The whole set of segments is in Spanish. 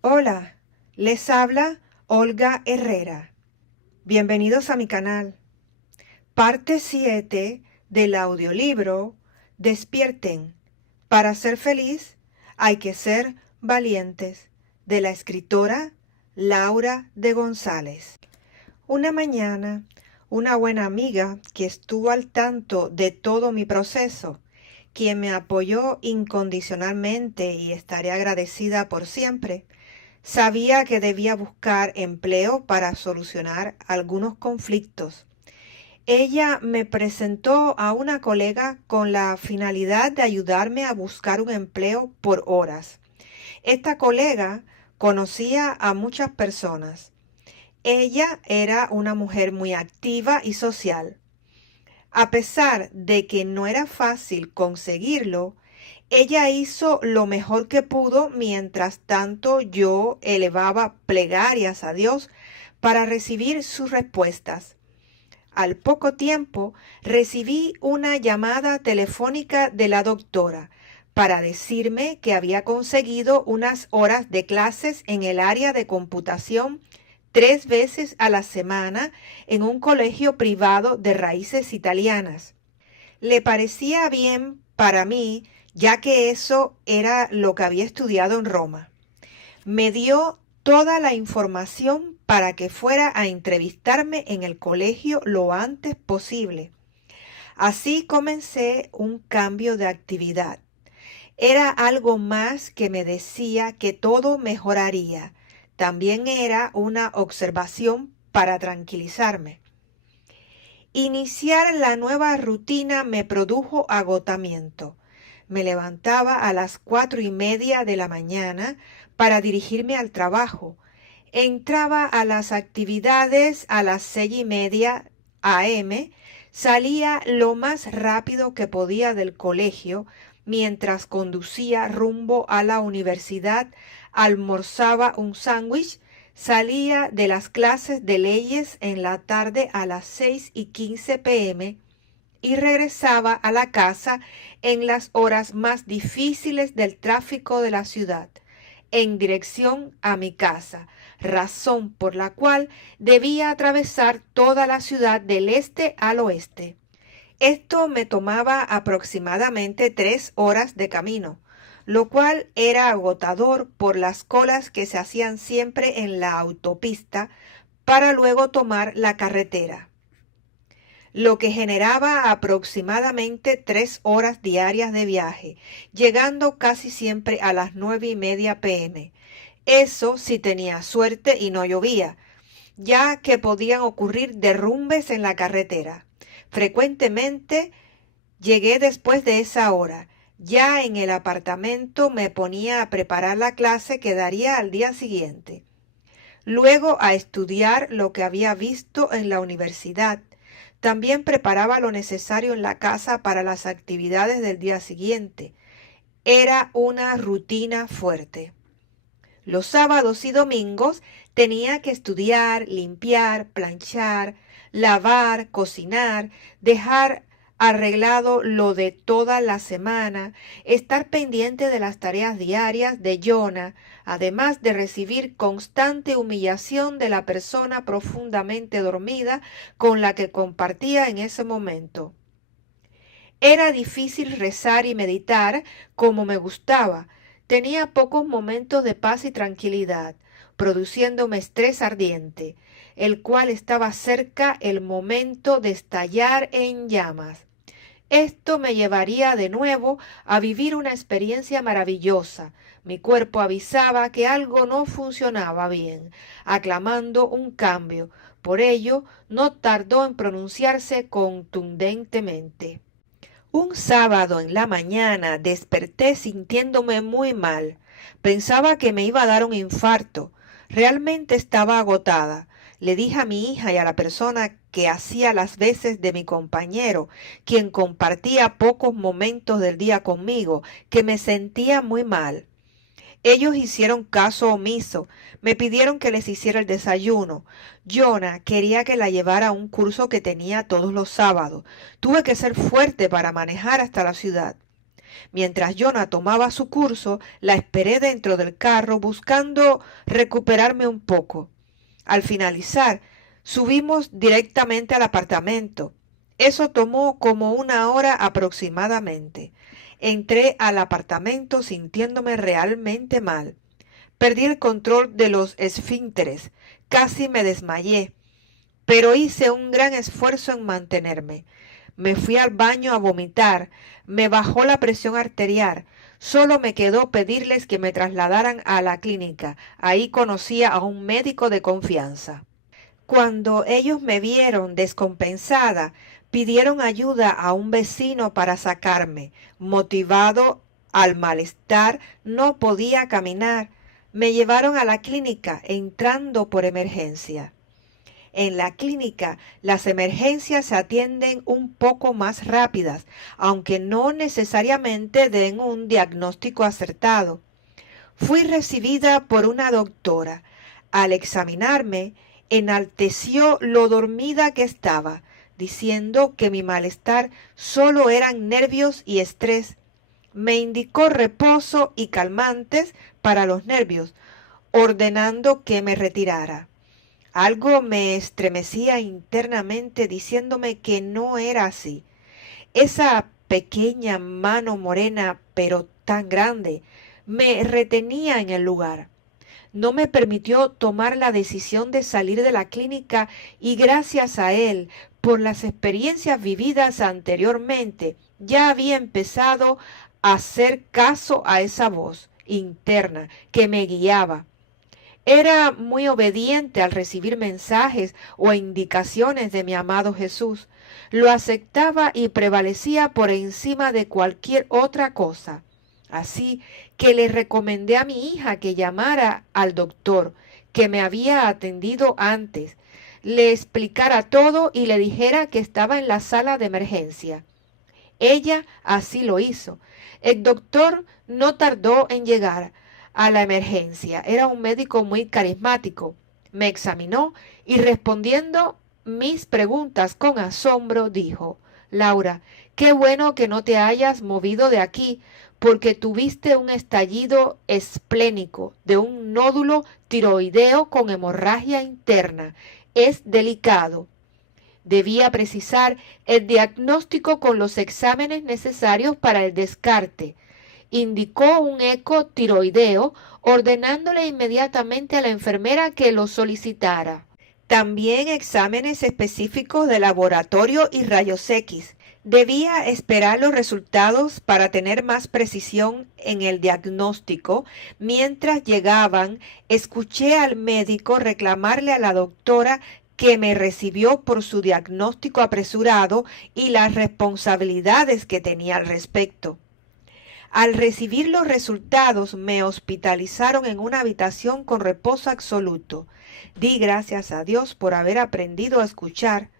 Hola, les habla Olga Herrera. Bienvenidos a mi canal. Parte 7 del audiolibro Despierten. Para ser feliz hay que ser valientes, de la escritora Laura de González. Una mañana, una buena amiga que estuvo al tanto de todo mi proceso, quien me apoyó incondicionalmente y estaré agradecida por siempre, sabía que debía buscar empleo para solucionar algunos conflictos. Ella me presentó a una colega con la finalidad de ayudarme a buscar un empleo por horas. Esta colega conocía a muchas personas. Ella era una mujer muy activa y social. A pesar de que no era fácil conseguirlo, ella hizo lo mejor que pudo mientras tanto yo elevaba plegarias a Dios para recibir sus respuestas. Al poco tiempo recibí una llamada telefónica de la doctora para decirme que había conseguido unas horas de clases en el área de computación 3 veces a la semana en un colegio privado de raíces italianas. Le parecía bien para mí, ya que eso era lo que había estudiado en Roma. Me dio toda la información para que fuera a entrevistarme en el colegio lo antes posible. Así comencé un cambio de actividad. Era algo más que me decía que todo mejoraría. También era una observación para tranquilizarme. Iniciar la nueva rutina me produjo agotamiento. Me levantaba a las 4:30 de la mañana para dirigirme al trabajo. Entraba a las actividades a las 6:30 AM, salía lo más rápido que podía del colegio mientras conducía rumbo a la universidad, almorzaba un sándwich. Salía de las clases de leyes en la tarde a las 6:15 p.m. y regresaba a la casa en las horas más difíciles del tráfico de la ciudad, en dirección a mi casa, razón por la cual debía atravesar toda la ciudad del este al oeste. Esto me tomaba aproximadamente 3 horas de camino, lo cual era agotador por las colas que se hacían siempre en la autopista para luego tomar la carretera, lo que generaba aproximadamente 3 horas diarias de viaje, llegando casi siempre a las 9:30 p.m. Eso si tenía suerte y no llovía, ya que podían ocurrir derrumbes en la carretera. Frecuentemente llegué después de esa hora. Ya en el apartamento me ponía a preparar la clase que daría al día siguiente. Luego a estudiar lo que había visto en la universidad. También preparaba lo necesario en la casa para las actividades del día siguiente. Era una rutina fuerte. Los sábados y domingos tenía que estudiar, limpiar, planchar, lavar, cocinar, dejar arreglado lo de toda la semana, estar pendiente de las tareas diarias de Jonah, además de recibir constante humillación de la persona profundamente dormida con la que compartía en ese momento. Era difícil rezar y meditar como me gustaba. Tenía pocos momentos de paz y tranquilidad, produciéndome estrés ardiente, el cual estaba cerca el momento de estallar en llamas. Esto me llevaría de nuevo a vivir una experiencia maravillosa. Mi cuerpo avisaba que algo no funcionaba bien, aclamando un cambio. Por ello, no tardó en pronunciarse contundentemente. Un sábado en la mañana desperté sintiéndome muy mal. Pensaba que me iba a dar un infarto. Realmente estaba agotada. Le dije a mi hija y a la persona que hacía las veces de mi compañero, quien compartía pocos momentos del día conmigo, que me sentía muy mal. Ellos hicieron caso omiso, me pidieron que les hiciera el desayuno. Jonah quería que la llevara a un curso que tenía todos los sábados. Tuve que ser fuerte para manejar hasta la ciudad. Mientras Jonah tomaba su curso, la esperé dentro del carro buscando recuperarme un poco. Al finalizar, subimos directamente al apartamento. Eso tomó como 1 hora aproximadamente. Entré al apartamento sintiéndome realmente mal. Perdí el control de los esfínteres, casi me desmayé, pero hice un gran esfuerzo en mantenerme. Me fui al baño a vomitar, me bajó la presión arterial. Solo me quedó pedirles que me trasladaran a la clínica. Ahí conocía a un médico de confianza. Cuando ellos me vieron descompensada, pidieron ayuda a un vecino para sacarme. Motivado al malestar, no podía caminar. Me llevaron a la clínica entrando por emergencia. En la clínica, las emergencias se atienden un poco más rápidas, aunque no necesariamente den un diagnóstico acertado. Fui recibida por una doctora. Al examinarme, enalteció lo dormida que estaba, diciendo que mi malestar solo eran nervios y estrés. Me indicó reposo y calmantes para los nervios, ordenando que me retirara. Algo me estremecía internamente diciéndome que no era así. Esa pequeña mano morena, pero tan grande, me retenía en el lugar. No me permitió tomar la decisión de salir de la clínica y gracias a él, por las experiencias vividas anteriormente, ya había empezado a hacer caso a esa voz interna que me guiaba. Era muy obediente al recibir mensajes o indicaciones de mi amado Jesús. Lo aceptaba y prevalecía por encima de cualquier otra cosa. Así que le recomendé a mi hija que llamara al doctor que me había atendido antes, le explicara todo y le dijera que estaba en la sala de emergencia. Ella así lo hizo. El doctor no tardó en llegar a la emergencia. Era un médico muy carismático. Me examinó y respondiendo mis preguntas con asombro dijo: Laura, qué bueno que no te hayas movido de aquí, porque tuviste un estallido esplénico de un nódulo tiroideo con hemorragia interna. Es delicado. Debía precisar el diagnóstico con los exámenes necesarios para el descarte. Indicó un eco tiroideo, ordenándole inmediatamente a la enfermera que lo solicitara. También exámenes específicos de laboratorio y rayos X. Debía esperar los resultados para tener más precisión en el diagnóstico. Mientras llegaban, escuché al médico reclamarle a la doctora que me recibió por su diagnóstico apresurado y las responsabilidades que tenía al respecto. Al recibir los resultados me hospitalizaron en una habitación con reposo absoluto. Di gracias a Dios por haber aprendido a escuchar.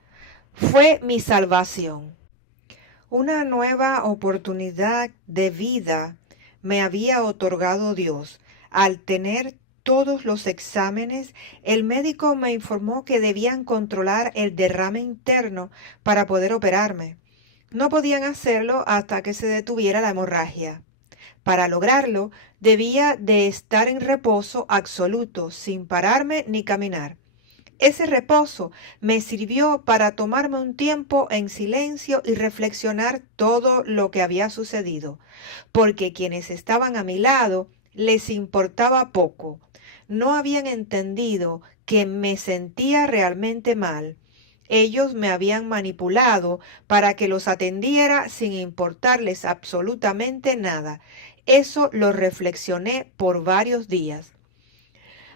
Fue mi salvación. Una nueva oportunidad de vida me había otorgado Dios. Al tener todos los exámenes, el médico me informó que debían controlar el derrame interno para poder operarme. No podían hacerlo hasta que se detuviera la hemorragia. Para lograrlo, debía de estar en reposo absoluto, sin pararme ni caminar. Ese reposo me sirvió para tomarme un tiempo en silencio y reflexionar todo lo que había sucedido, porque quienes estaban a mi lado les importaba poco. No habían entendido que me sentía realmente mal. Ellos me habían manipulado para que los atendiera sin importarles absolutamente nada. Eso lo reflexioné por varios días.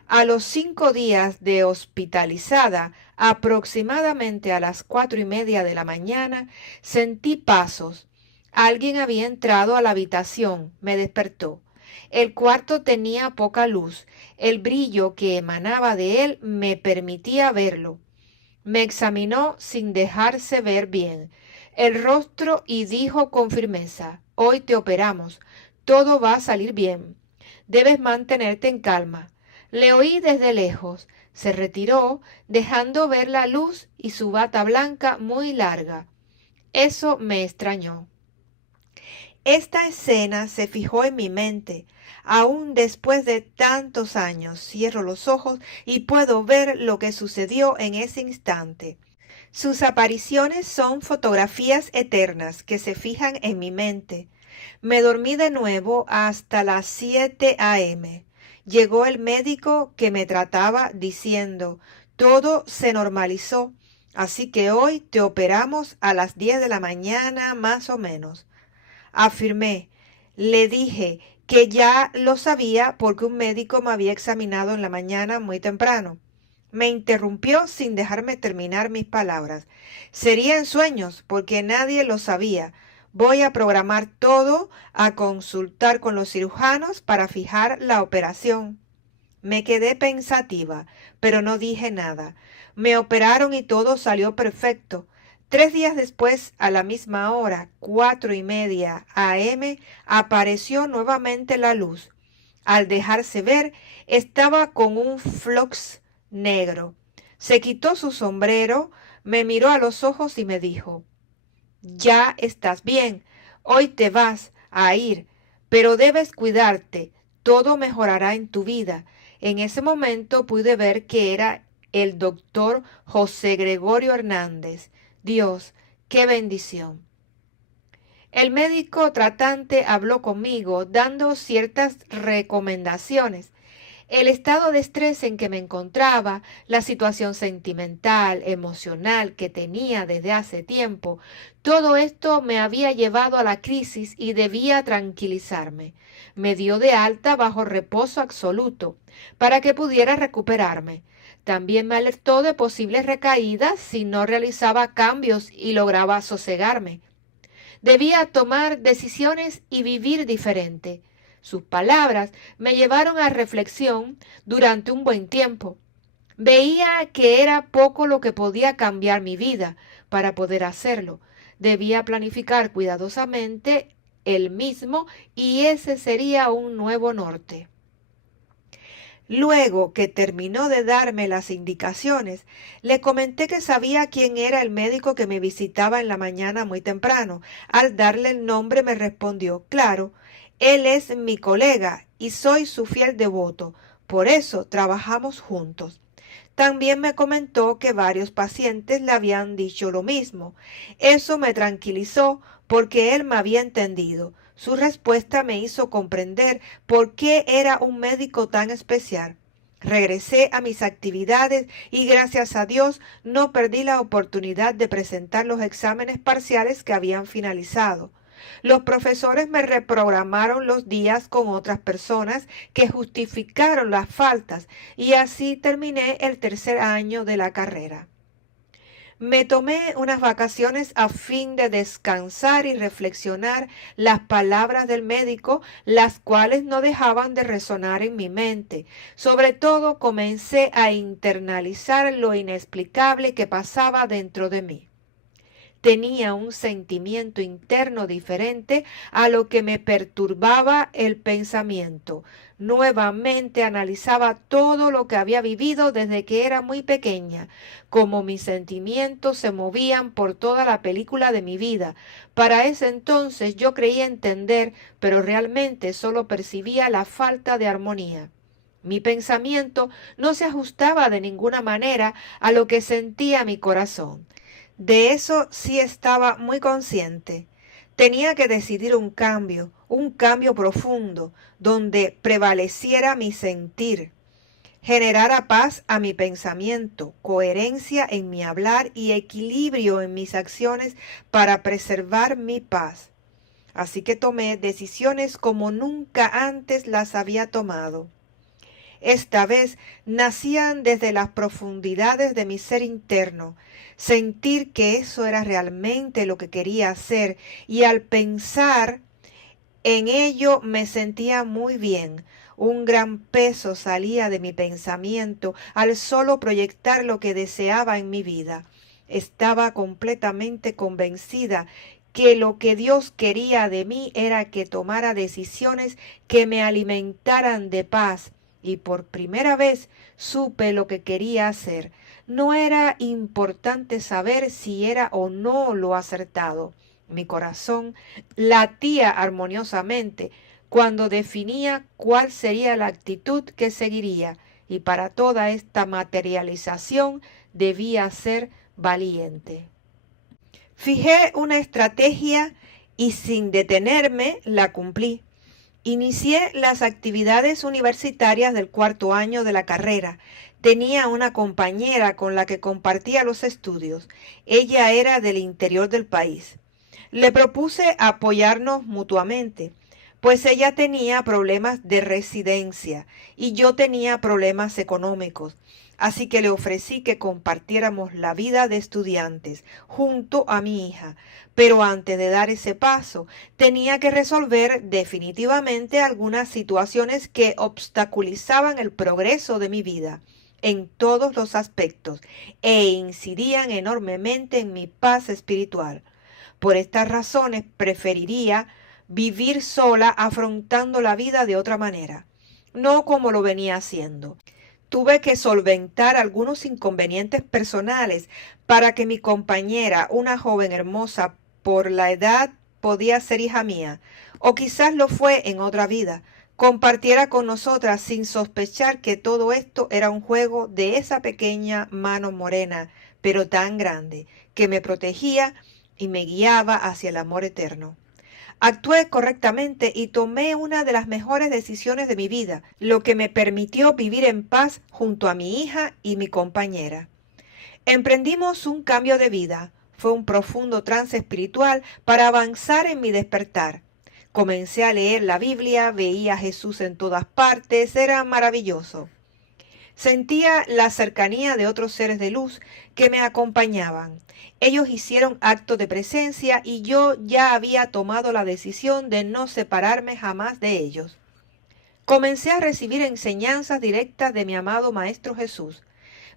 A los 5 días de hospitalizada, aproximadamente a las 4:30 de la mañana, sentí pasos. Alguien había entrado a la habitación, me despertó. El cuarto tenía poca luz. El brillo que emanaba de él me permitía verlo. Me examinó sin dejarse ver bien el rostro y dijo con firmeza: Hoy te operamos. Todo va a salir bien. Debes mantenerte en calma. Le oí desde lejos. Se retiró, dejando ver la luz y su bata blanca muy larga. Eso me extrañó. Esta escena se fijó en mi mente. Aún después de tantos años, cierro los ojos y puedo ver lo que sucedió en ese instante. Sus apariciones son fotografías eternas que se fijan en mi mente. Me dormí de nuevo hasta las 7 a.m. Llegó el médico que me trataba diciendo, todo se normalizó, así que hoy te operamos a las 10 de la mañana más o menos. Afirmé, le dije que ya lo sabía porque un médico me había examinado en la mañana muy temprano. Me interrumpió sin dejarme terminar mis palabras. Sería en sueños, porque nadie lo sabía. Voy a programar todo, a consultar con los cirujanos para fijar la operación. Me quedé pensativa, pero no dije nada. Me operaron y todo salió perfecto. 3 días después, a la misma hora, 4:30 a.m., apareció nuevamente la luz. Al dejarse ver, estaba con un flox negro. Se quitó su sombrero, me miró a los ojos y me dijo, ya estás bien, hoy te vas a ir, pero debes cuidarte, todo mejorará en tu vida. En ese momento pude ver que era el doctor José Gregorio Hernández. Dios, qué bendición. El médico tratante habló conmigo dando ciertas recomendaciones. El estado de estrés en que me encontraba, la situación sentimental, emocional que tenía desde hace tiempo, todo esto me había llevado a la crisis y debía tranquilizarme. Me dio de alta bajo reposo absoluto para que pudiera recuperarme. También me alertó de posibles recaídas si no realizaba cambios y lograba sosegarme. Debía tomar decisiones y vivir diferente. Sus palabras me llevaron a reflexión durante un buen tiempo. Veía que era poco lo que podía cambiar mi vida para poder hacerlo. Debía planificar cuidadosamente el mismo y ese sería un nuevo norte. Luego que terminó de darme las indicaciones, le comenté que sabía quién era el médico que me visitaba en la mañana muy temprano. Al darle el nombre me respondió, claro, él es mi colega y soy su fiel devoto, por eso trabajamos juntos. También me comentó que varios pacientes le habían dicho lo mismo. Eso me tranquilizó porque él me había entendido. Su respuesta me hizo comprender por qué era un médico tan especial. Regresé a mis actividades y gracias a Dios no perdí la oportunidad de presentar los exámenes parciales que habían finalizado. Los profesores me reprogramaron los días con otras personas que justificaron las faltas y así terminé el tercer año de la carrera. Me tomé unas vacaciones a fin de descansar y reflexionar las palabras del médico, las cuales no dejaban de resonar en mi mente. Sobre todo comencé a internalizar lo inexplicable que pasaba dentro de mí. Tenía un sentimiento interno diferente a lo que me perturbaba el pensamiento. Nuevamente analizaba todo lo que había vivido desde que era muy pequeña, como mis sentimientos se movían por toda la película de mi vida. Para ese entonces yo creía entender, pero realmente solo percibía la falta de armonía. Mi pensamiento no se ajustaba de ninguna manera a lo que sentía mi corazón. De eso sí estaba muy consciente. Tenía que decidir un cambio profundo, donde prevaleciera mi sentir, generara paz a mi pensamiento, coherencia en mi hablar y equilibrio en mis acciones para preservar mi paz. Así que tomé decisiones como nunca antes las había tomado. Esta vez nacían desde las profundidades de mi ser interno, sentir que eso era realmente lo que quería hacer y al pensar en ello me sentía muy bien. Un gran peso salía de mi pensamiento al solo proyectar lo que deseaba en mi vida. Estaba completamente convencida que lo que Dios quería de mí era que tomara decisiones que me alimentaran de paz y por primera vez supe lo que quería hacer. No era importante saber si era o no lo acertado. Mi corazón latía armoniosamente cuando definía cuál sería la actitud que seguiría, y para toda esta materialización debía ser valiente. Fijé una estrategia y sin detenerme la cumplí. Inicié las actividades universitarias del cuarto año de la carrera. Tenía una compañera con la que compartía los estudios. Ella era del interior del país. Le propuse apoyarnos mutuamente, pues ella tenía problemas de residencia y yo tenía problemas económicos. Así que le ofrecí que compartiéramos la vida de estudiantes junto a mi hija. Pero antes de dar ese paso, tenía que resolver definitivamente algunas situaciones que obstaculizaban el progreso de mi vida en todos los aspectos e incidían enormemente en mi paz espiritual. Por estas razones preferiría vivir sola afrontando la vida de otra manera, no como lo venía haciendo. Tuve que solventar algunos inconvenientes personales para que mi compañera, una joven hermosa por la edad, podía ser hija mía, o quizás lo fue en otra vida, compartiera con nosotras sin sospechar que todo esto era un juego de esa pequeña mano morena, pero tan grande, que me protegía y me guiaba hacia el amor eterno. Actué correctamente y tomé una de las mejores decisiones de mi vida, lo que me permitió vivir en paz junto a mi hija y mi compañera. Emprendimos un cambio de vida. Fue un profundo trance espiritual para avanzar en mi despertar. Comencé a leer la Biblia, veía a Jesús en todas partes, era maravilloso. Sentía la cercanía de otros seres de luz que me acompañaban. Ellos hicieron acto de presencia y yo ya había tomado la decisión de no separarme jamás de ellos. Comencé a recibir enseñanzas directas de mi amado Maestro Jesús.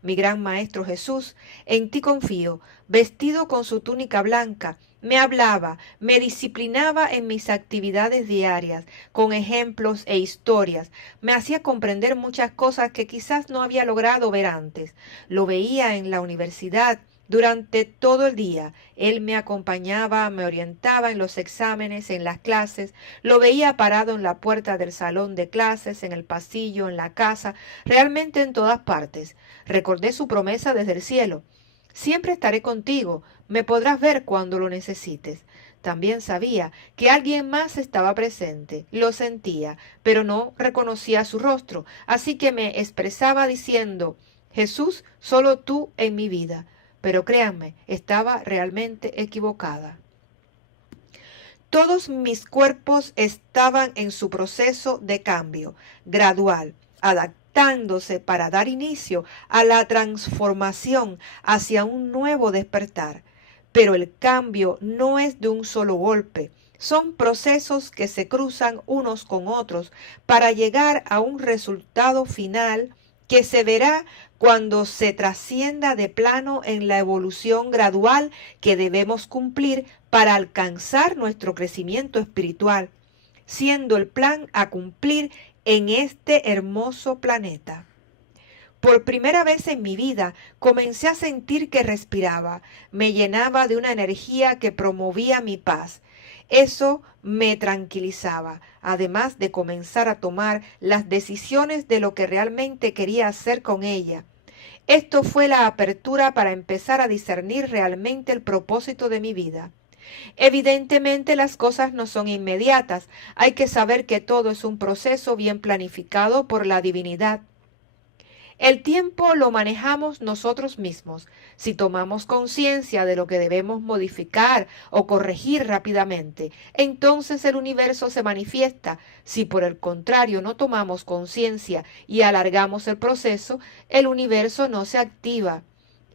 Mi gran Maestro Jesús, en ti confío, vestido con su túnica blanca, me hablaba, me disciplinaba en mis actividades diarias, con ejemplos e historias, me hacía comprender muchas cosas que quizás no había logrado ver antes. Lo veía en la universidad. Durante todo el día, él me acompañaba, me orientaba en los exámenes, en las clases, lo veía parado en la puerta del salón de clases, en el pasillo, en la casa, realmente en todas partes. Recordé su promesa desde el cielo. Siempre estaré contigo, me podrás ver cuando lo necesites. También sabía que alguien más estaba presente, lo sentía, pero no reconocía su rostro, así que me expresaba diciendo, Jesús, solo tú en mi vida. Pero créanme, estaba realmente equivocada. Todos mis cuerpos estaban en su proceso de cambio gradual, adaptándose para dar inicio a la transformación hacia un nuevo despertar. Pero el cambio no es de un solo golpe. Son procesos que se cruzan unos con otros para llegar a un resultado final que se verá cuando se trascienda de plano en la evolución gradual que debemos cumplir para alcanzar nuestro crecimiento espiritual, siendo el plan a cumplir en este hermoso planeta. Por primera vez en mi vida comencé a sentir que respiraba, me llenaba de una energía que promovía mi paz. Eso me tranquilizaba, además de comenzar a tomar las decisiones de lo que realmente quería hacer con ella. Esto fue la apertura para empezar a discernir realmente el propósito de mi vida. Evidentemente las cosas no son inmediatas, hay que saber que todo es un proceso bien planificado por la divinidad. El tiempo lo manejamos nosotros mismos. Si tomamos conciencia de lo que debemos modificar o corregir rápidamente, entonces el universo se manifiesta. Si por el contrario no tomamos conciencia y alargamos el proceso, el universo no se activa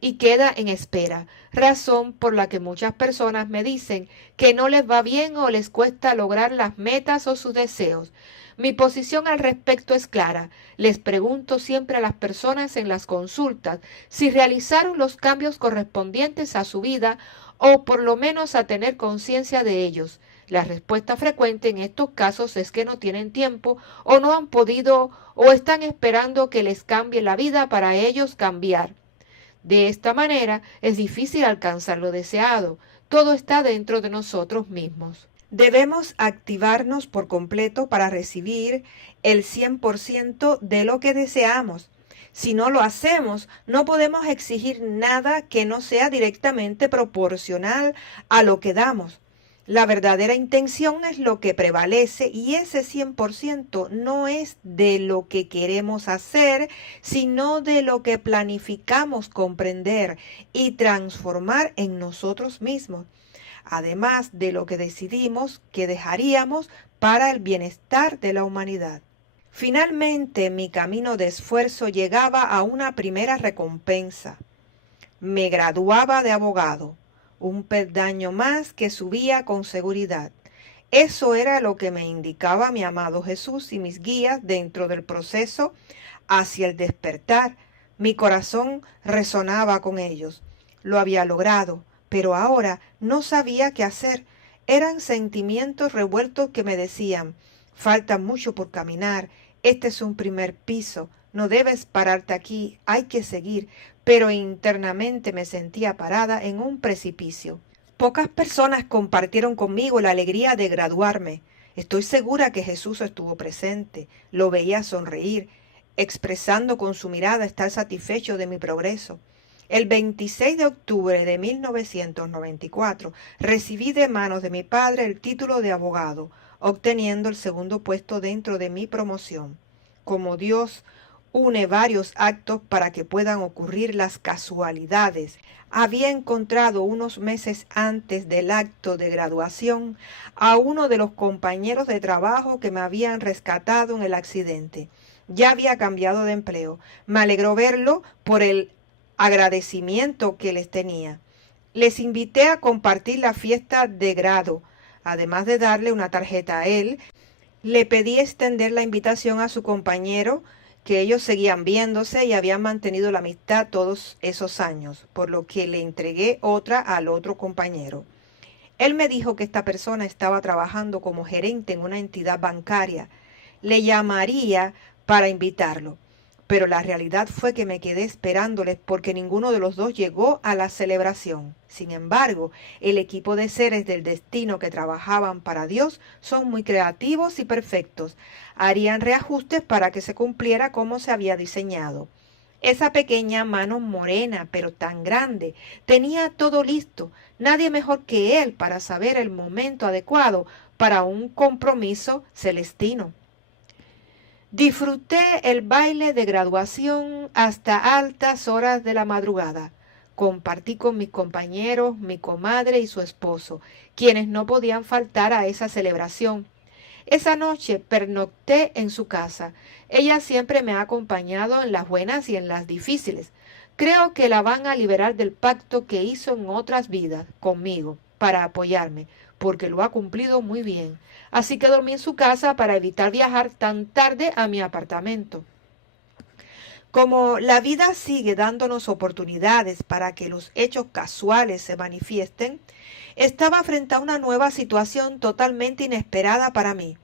y queda en espera, razón por la que muchas personas me dicen que no les va bien o les cuesta lograr las metas o sus deseos. Mi posición al respecto es clara. Les pregunto siempre a las personas en las consultas si realizaron los cambios correspondientes a su vida o por lo menos a tener conciencia de ellos. La respuesta frecuente en estos casos es que no tienen tiempo o no han podido o están esperando que les cambie la vida para ellos cambiar. De esta manera es difícil alcanzar lo deseado. Todo está dentro de nosotros mismos. Debemos activarnos por completo para recibir el 100% de lo que deseamos. Si no lo hacemos, no podemos exigir nada que no sea directamente proporcional a lo que damos. La verdadera intención es lo que prevalece y ese 100% no es de lo que queremos hacer, sino de lo que planificamos comprender y transformar en nosotros mismos, además de lo que decidimos que dejaríamos para el bienestar de la humanidad. Finalmente, mi camino de esfuerzo llegaba a una primera recompensa. Me graduaba de abogado, un peldaño más que subía con seguridad. Eso era lo que me indicaba mi amado Jesús y mis guías dentro del proceso hacia el despertar. Mi corazón resonaba con ellos. Lo había logrado, pero ahora no sabía qué hacer. Eran sentimientos revueltos que me decían: falta mucho por caminar, este es un primer piso, no debes pararte aquí, hay que seguir, pero internamente me sentía parada en un precipicio. Pocas personas compartieron conmigo la alegría de graduarme. Estoy segura que Jesús estuvo presente, lo veía sonreír, expresando con su mirada estar satisfecho de mi progreso. El 26 de octubre de 1994 recibí de manos de mi padre el título de abogado, obteniendo el segundo puesto dentro de mi promoción. Como Dios une varios actos para que puedan ocurrir las casualidades, había encontrado unos meses antes del acto de graduación a uno de los compañeros de trabajo que me habían rescatado en el accidente. Ya había cambiado de empleo. Me alegró verlo por el agradecimiento que les tenía. Les invité a compartir la fiesta de grado. Además de darle una tarjeta a él, le pedí extender la invitación a su compañero, que ellos seguían viéndose y habían mantenido la amistad todos esos años, por lo que le entregué otra al otro compañero. Él me dijo que esta persona estaba trabajando como gerente en una entidad bancaria. Le llamaría para invitarlo. Pero la realidad fue que me quedé esperándoles porque ninguno de los dos llegó a la celebración. Sin embargo, el equipo de seres del destino que trabajaban para Dios son muy creativos y perfectos. Harían reajustes para que se cumpliera como se había diseñado. Esa pequeña mano morena, pero tan grande, tenía todo listo. Nadie mejor que él para saber el momento adecuado para un compromiso celestino. Disfruté el baile de graduación hasta altas horas de la madrugada. Compartí con mis compañeros, mi comadre y su esposo, quienes no podían faltar a esa celebración. Esa noche pernocté en su casa. Ella siempre me ha acompañado en las buenas y en las difíciles. Creo que la van a liberar del pacto que hizo en otras vidas conmigo para apoyarme, porque lo ha cumplido muy bien. Así que dormí en su casa para evitar viajar tan tarde a mi apartamento. Como la vida sigue dándonos oportunidades para que los hechos casuales se manifiesten, estaba frente a una nueva situación totalmente inesperada para mí.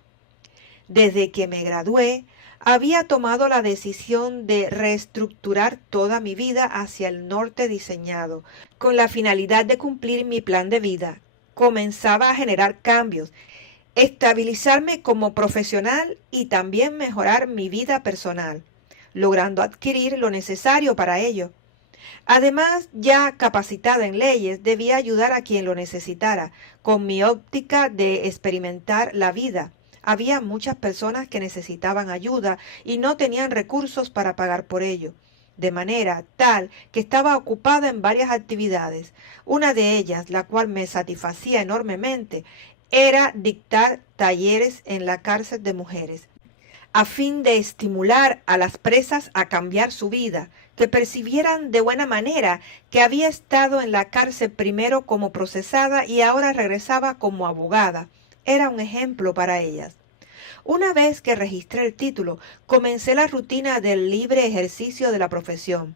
Desde que me gradué, había tomado la decisión de reestructurar toda mi vida hacia el norte diseñado, con la finalidad de cumplir mi plan de vida. Comenzaba a generar cambios, estabilizarme como profesional y también mejorar mi vida personal, logrando adquirir lo necesario para ello. Además, ya capacitada en leyes, debía ayudar a quien lo necesitara, con mi óptica de experimentar la vida. Había muchas personas que necesitaban ayuda y no tenían recursos para pagar por ello, de manera tal que estaba ocupada en varias actividades. Una de ellas, la cual me satisfacía enormemente, era dictar talleres en la cárcel de mujeres, a fin de estimular a las presas a cambiar su vida, que percibieran de buena manera que había estado en la cárcel primero como procesada y ahora regresaba como abogada. Era un ejemplo para ellas. Una vez que registré el título, comencé la rutina del libre ejercicio de la profesión.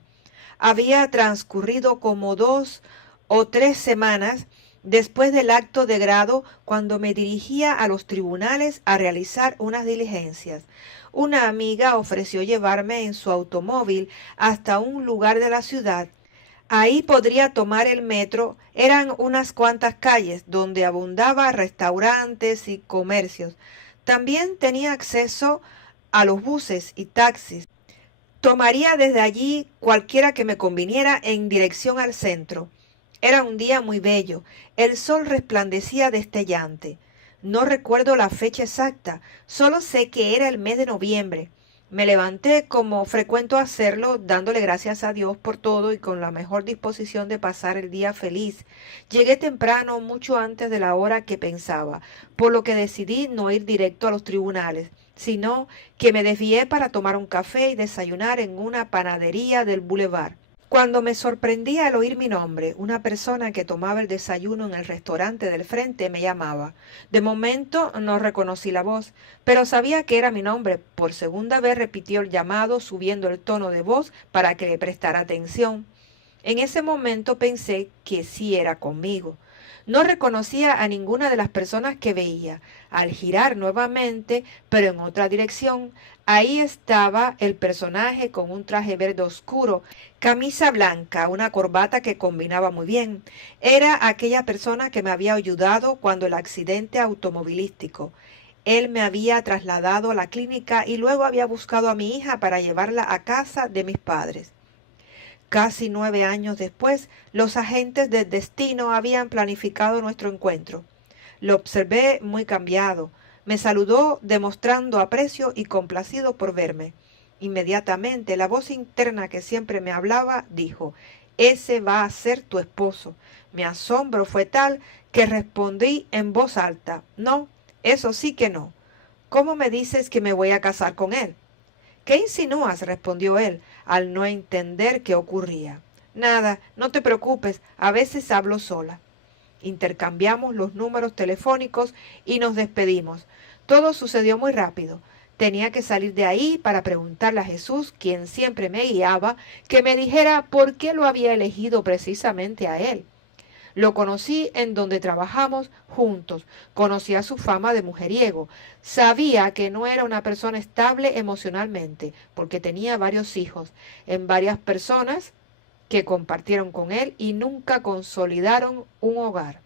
Había transcurrido como 2 o 3 semanas después del acto de grado cuando me dirigía a los tribunales a realizar unas diligencias. Una amiga ofreció llevarme en su automóvil hasta un lugar de la ciudad. Ahí podría tomar el metro. Eran unas cuantas calles donde abundaba restaurantes y comercios. También tenía acceso a los buses y taxis. Tomaría desde allí cualquiera que me conviniera en dirección al centro. Era un día muy bello. El sol resplandecía destellante. No recuerdo la fecha exacta, solo sé que era el mes de noviembre. Me levanté como frecuento hacerlo, dándole gracias a Dios por todo y con la mejor disposición de pasar el día feliz. Llegué temprano, mucho antes de la hora que pensaba, por lo que decidí no ir directo a los tribunales, sino que me desvié para tomar un café y desayunar en una panadería del boulevard. Cuando me sorprendí al oír mi nombre, una persona que tomaba el desayuno en el restaurante del frente me llamaba. De momento no reconocí la voz, pero sabía que era mi nombre. Por segunda vez repitió el llamado, subiendo el tono de voz para que le prestara atención. En ese momento pensé que sí era conmigo. No reconocía a ninguna de las personas que veía. Al girar nuevamente, pero en otra dirección, ahí estaba el personaje con un traje verde oscuro, camisa blanca, una corbata que combinaba muy bien. Era aquella persona que me había ayudado cuando el accidente automovilístico. Él me había trasladado a la clínica y luego había buscado a mi hija para llevarla a casa de mis padres. Casi 9 años después, los agentes del destino habían planificado nuestro encuentro. Lo observé muy cambiado. Me saludó demostrando aprecio y complacido por verme. Inmediatamente la voz interna que siempre me hablaba dijo: «Ese va a ser tu esposo». Mi asombro fue tal que respondí en voz alta: «No, eso sí que no. ¿Cómo me dices que me voy a casar con él?» «¿Qué insinúas?», respondió él, al no entender qué ocurría. «Nada, no te preocupes, a veces hablo sola». Intercambiamos los números telefónicos y nos despedimos. Todo sucedió muy rápido. Tenía que salir de ahí para preguntarle a Jesús, quien siempre me guiaba, que me dijera por qué lo había elegido precisamente a él. Lo conocí en donde trabajamos juntos. Conocía su fama de mujeriego. Sabía que no era una persona estable emocionalmente, porque tenía varios hijos, en varias personas que compartieron con él y nunca consolidaron un hogar.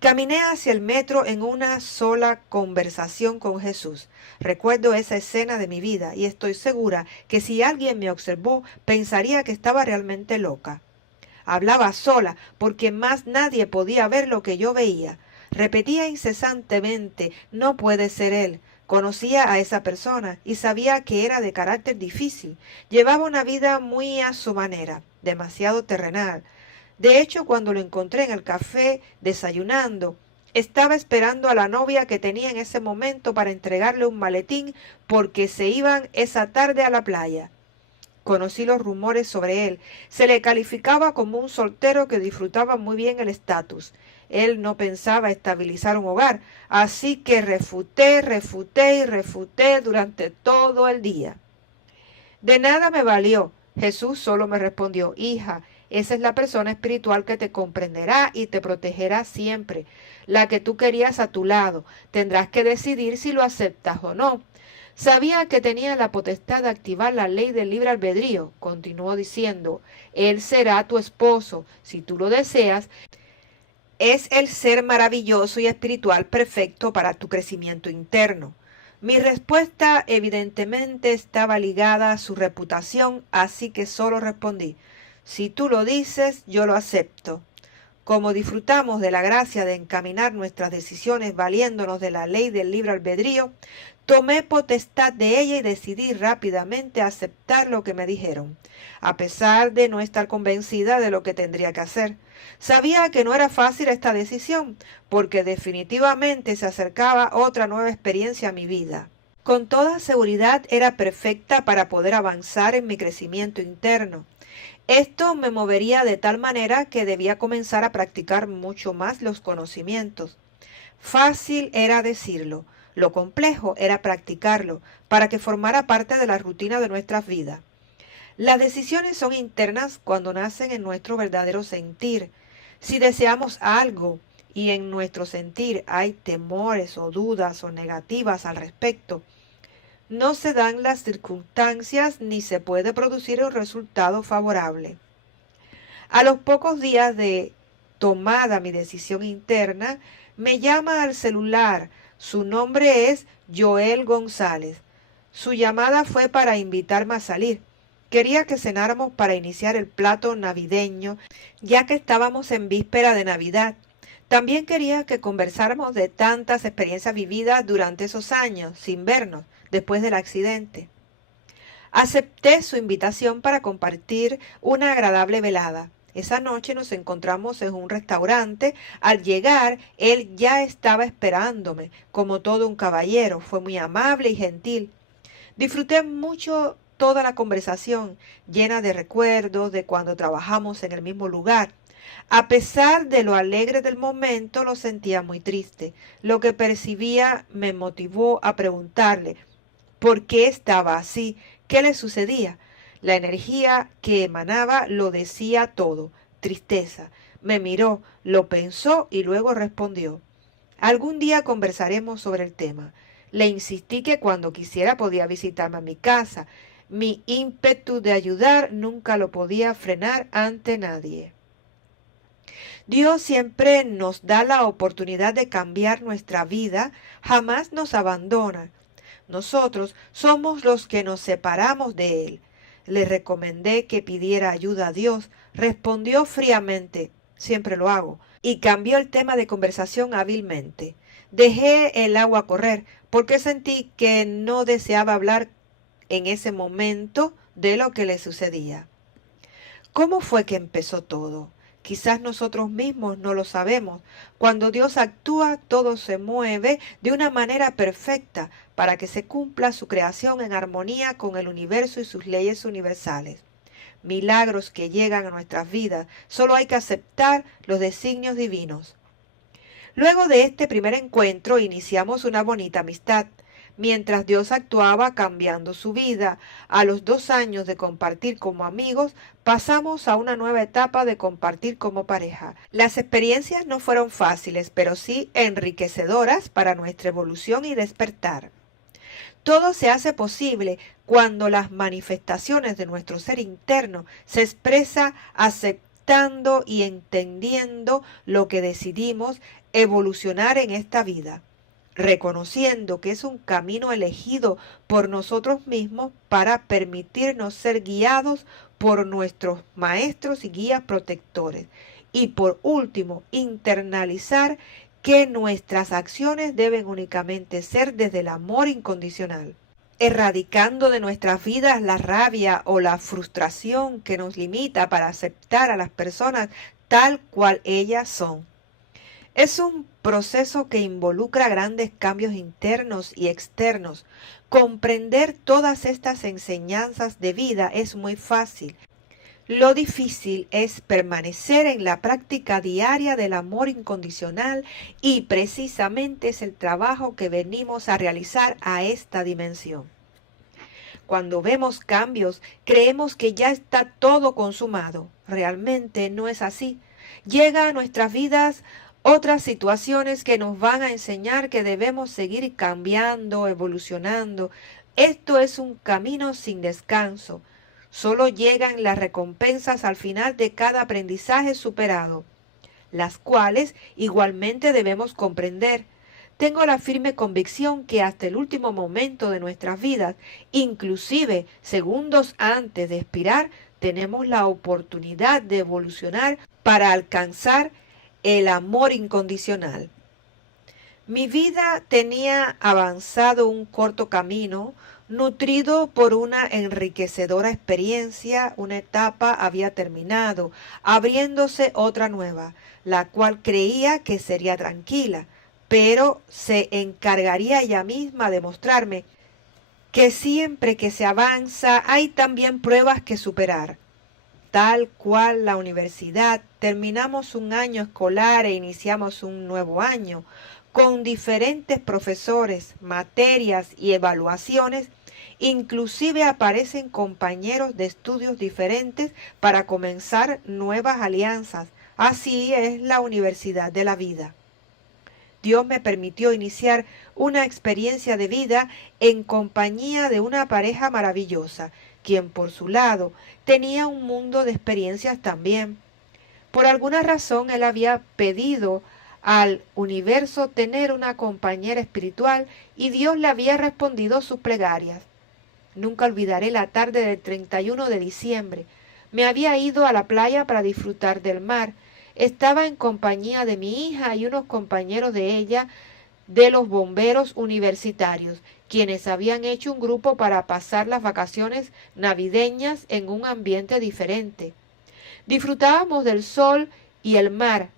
Caminé hacia el metro en una sola conversación con Jesús. Recuerdo esa escena de mi vida y estoy segura que si alguien me observó pensaría que estaba realmente loca. Hablaba sola porque más nadie podía ver lo que yo veía. Repetía incesantemente: «No puede ser él». Conocía a esa persona y sabía que era de carácter difícil. Llevaba una vida muy a su manera, demasiado terrenal. De hecho, cuando lo encontré en el café desayunando, estaba esperando a la novia que tenía en ese momento para entregarle un maletín porque se iban esa tarde a la playa. Conocí los rumores sobre él. Se le calificaba como un soltero que disfrutaba muy bien el estatus. Él no pensaba estabilizar un hogar, así que refuté y refuté durante todo el día. De nada me valió. Jesús solo me respondió: «Hija, esa es la persona espiritual que te comprenderá y te protegerá siempre, la que tú querías a tu lado. Tendrás que decidir si lo aceptas o no». Sabía que tenía la potestad de activar la ley del libre albedrío. Continuó diciendo: «Él será tu esposo, si tú lo deseas. Es el ser maravilloso y espiritual perfecto para tu crecimiento interno». Mi respuesta evidentemente estaba ligada a su reputación, así que solo respondí: «Si tú lo dices, yo lo acepto». Como disfrutamos de la gracia de encaminar nuestras decisiones valiéndonos de la ley del libre albedrío, tomé potestad de ella y decidí rápidamente aceptar lo que me dijeron, a pesar de no estar convencida de lo que tendría que hacer. Sabía que no era fácil esta decisión, porque definitivamente se acercaba otra nueva experiencia a mi vida. Con toda seguridad era perfecta para poder avanzar en mi crecimiento interno. Esto me movería de tal manera que debía comenzar a practicar mucho más los conocimientos. Fácil era decirlo, lo complejo era practicarlo, para que formara parte de la rutina de nuestras vidas. Las decisiones son internas cuando nacen en nuestro verdadero sentir. Si deseamos algo y en nuestro sentir hay temores o dudas o negativas al respecto, no se dan las circunstancias ni se puede producir un resultado favorable. A los pocos días de tomada mi decisión interna, me llama al celular. Su nombre es Joel González. Su llamada fue para invitarme a salir. Quería que cenáramos para iniciar el plato navideño, ya que estábamos en víspera de Navidad. También quería que conversáramos de tantas experiencias vividas durante esos años, sin vernos, después del accidente. Acepté su invitación para compartir una agradable velada. Esa noche nos encontramos en un restaurante. Al llegar, él ya estaba esperándome, como todo un caballero. Fue muy amable y gentil. Disfruté mucho toda la conversación, llena de recuerdos de cuando trabajamos en el mismo lugar. A pesar de lo alegre del momento, lo sentía muy triste. Lo que percibía me motivó a preguntarle por qué estaba así, qué le sucedía. La energía que emanaba lo decía todo, tristeza. Me miró, lo pensó y luego respondió: algún día conversaremos sobre el tema. Le insistí que cuando quisiera podía visitarme a mi casa. Mi ímpetu de ayudar nunca lo podía frenar ante nadie. Dios siempre nos da la oportunidad de cambiar nuestra vida, jamás nos abandona. Nosotros somos los que nos separamos de Él. Le recomendé que pidiera ayuda a Dios. Respondió fríamente: siempre lo hago, y cambió el tema de conversación hábilmente. Dejé el agua correr porque sentí que no deseaba hablar en ese momento de lo que le sucedía. ¿Cómo fue que empezó todo? Quizás nosotros mismos no lo sabemos. Cuando Dios actúa, todo se mueve de una manera perfecta para que se cumpla su creación en armonía con el universo y sus leyes universales. Milagros que llegan a nuestras vidas, solo hay que aceptar los designios divinos. Luego de este primer encuentro iniciamos una bonita amistad. Mientras Dios actuaba cambiando su vida, a los 2 años de compartir como amigos, pasamos a una nueva etapa de compartir como pareja. Las experiencias no fueron fáciles, pero sí enriquecedoras para nuestra evolución y despertar. Todo se hace posible cuando las manifestaciones de nuestro ser interno se expresa aceptando y entendiendo lo que decidimos evolucionar en esta vida, reconociendo que es un camino elegido por nosotros mismos para permitirnos ser guiados por nuestros maestros y guías protectores. Y por último, internalizar que nuestras acciones deben únicamente ser desde el amor incondicional, erradicando de nuestras vidas la rabia o la frustración que nos limita para aceptar a las personas tal cual ellas son. Es un proceso que involucra grandes cambios internos y externos. Comprender todas estas enseñanzas de vida es muy fácil. Lo difícil es permanecer en la práctica diaria del amor incondicional, y precisamente es el trabajo que venimos a realizar a esta dimensión. Cuando vemos cambios, creemos que ya está todo consumado. Realmente no es así. Llega a nuestras vidas otras situaciones que nos van a enseñar que debemos seguir cambiando, evolucionando. Esto es un camino sin descanso. Solo llegan las recompensas al final de cada aprendizaje superado, las cuales igualmente debemos comprender. Tengo la firme convicción que hasta el último momento de nuestras vidas, inclusive segundos antes de expirar, tenemos la oportunidad de evolucionar para alcanzar el amor incondicional. Mi vida tenía avanzado un corto camino, nutrido por una enriquecedora experiencia. Una etapa había terminado, abriéndose otra nueva, la cual creía que sería tranquila, pero se encargaría ella misma de mostrarme que siempre que se avanza hay también pruebas que superar. Tal cual la universidad, terminamos un año escolar e iniciamos un nuevo año, con diferentes profesores, materias y evaluaciones. Inclusive aparecen compañeros de estudios diferentes para comenzar nuevas alianzas. Así es la universidad de la vida. Dios me permitió iniciar una experiencia de vida en compañía de una pareja maravillosa, quien por su lado tenía un mundo de experiencias también. Por alguna razón él había pedido al universo tener una compañera espiritual y Dios le había respondido sus plegarias. Nunca olvidaré la tarde del 31 de diciembre. Me había ido a la playa para disfrutar del mar. Estaba en compañía de mi hija y unos compañeros de ella de los bomberos universitarios, quienes habían hecho un grupo para pasar las vacaciones navideñas en un ambiente diferente. Disfrutábamos del sol y el mar.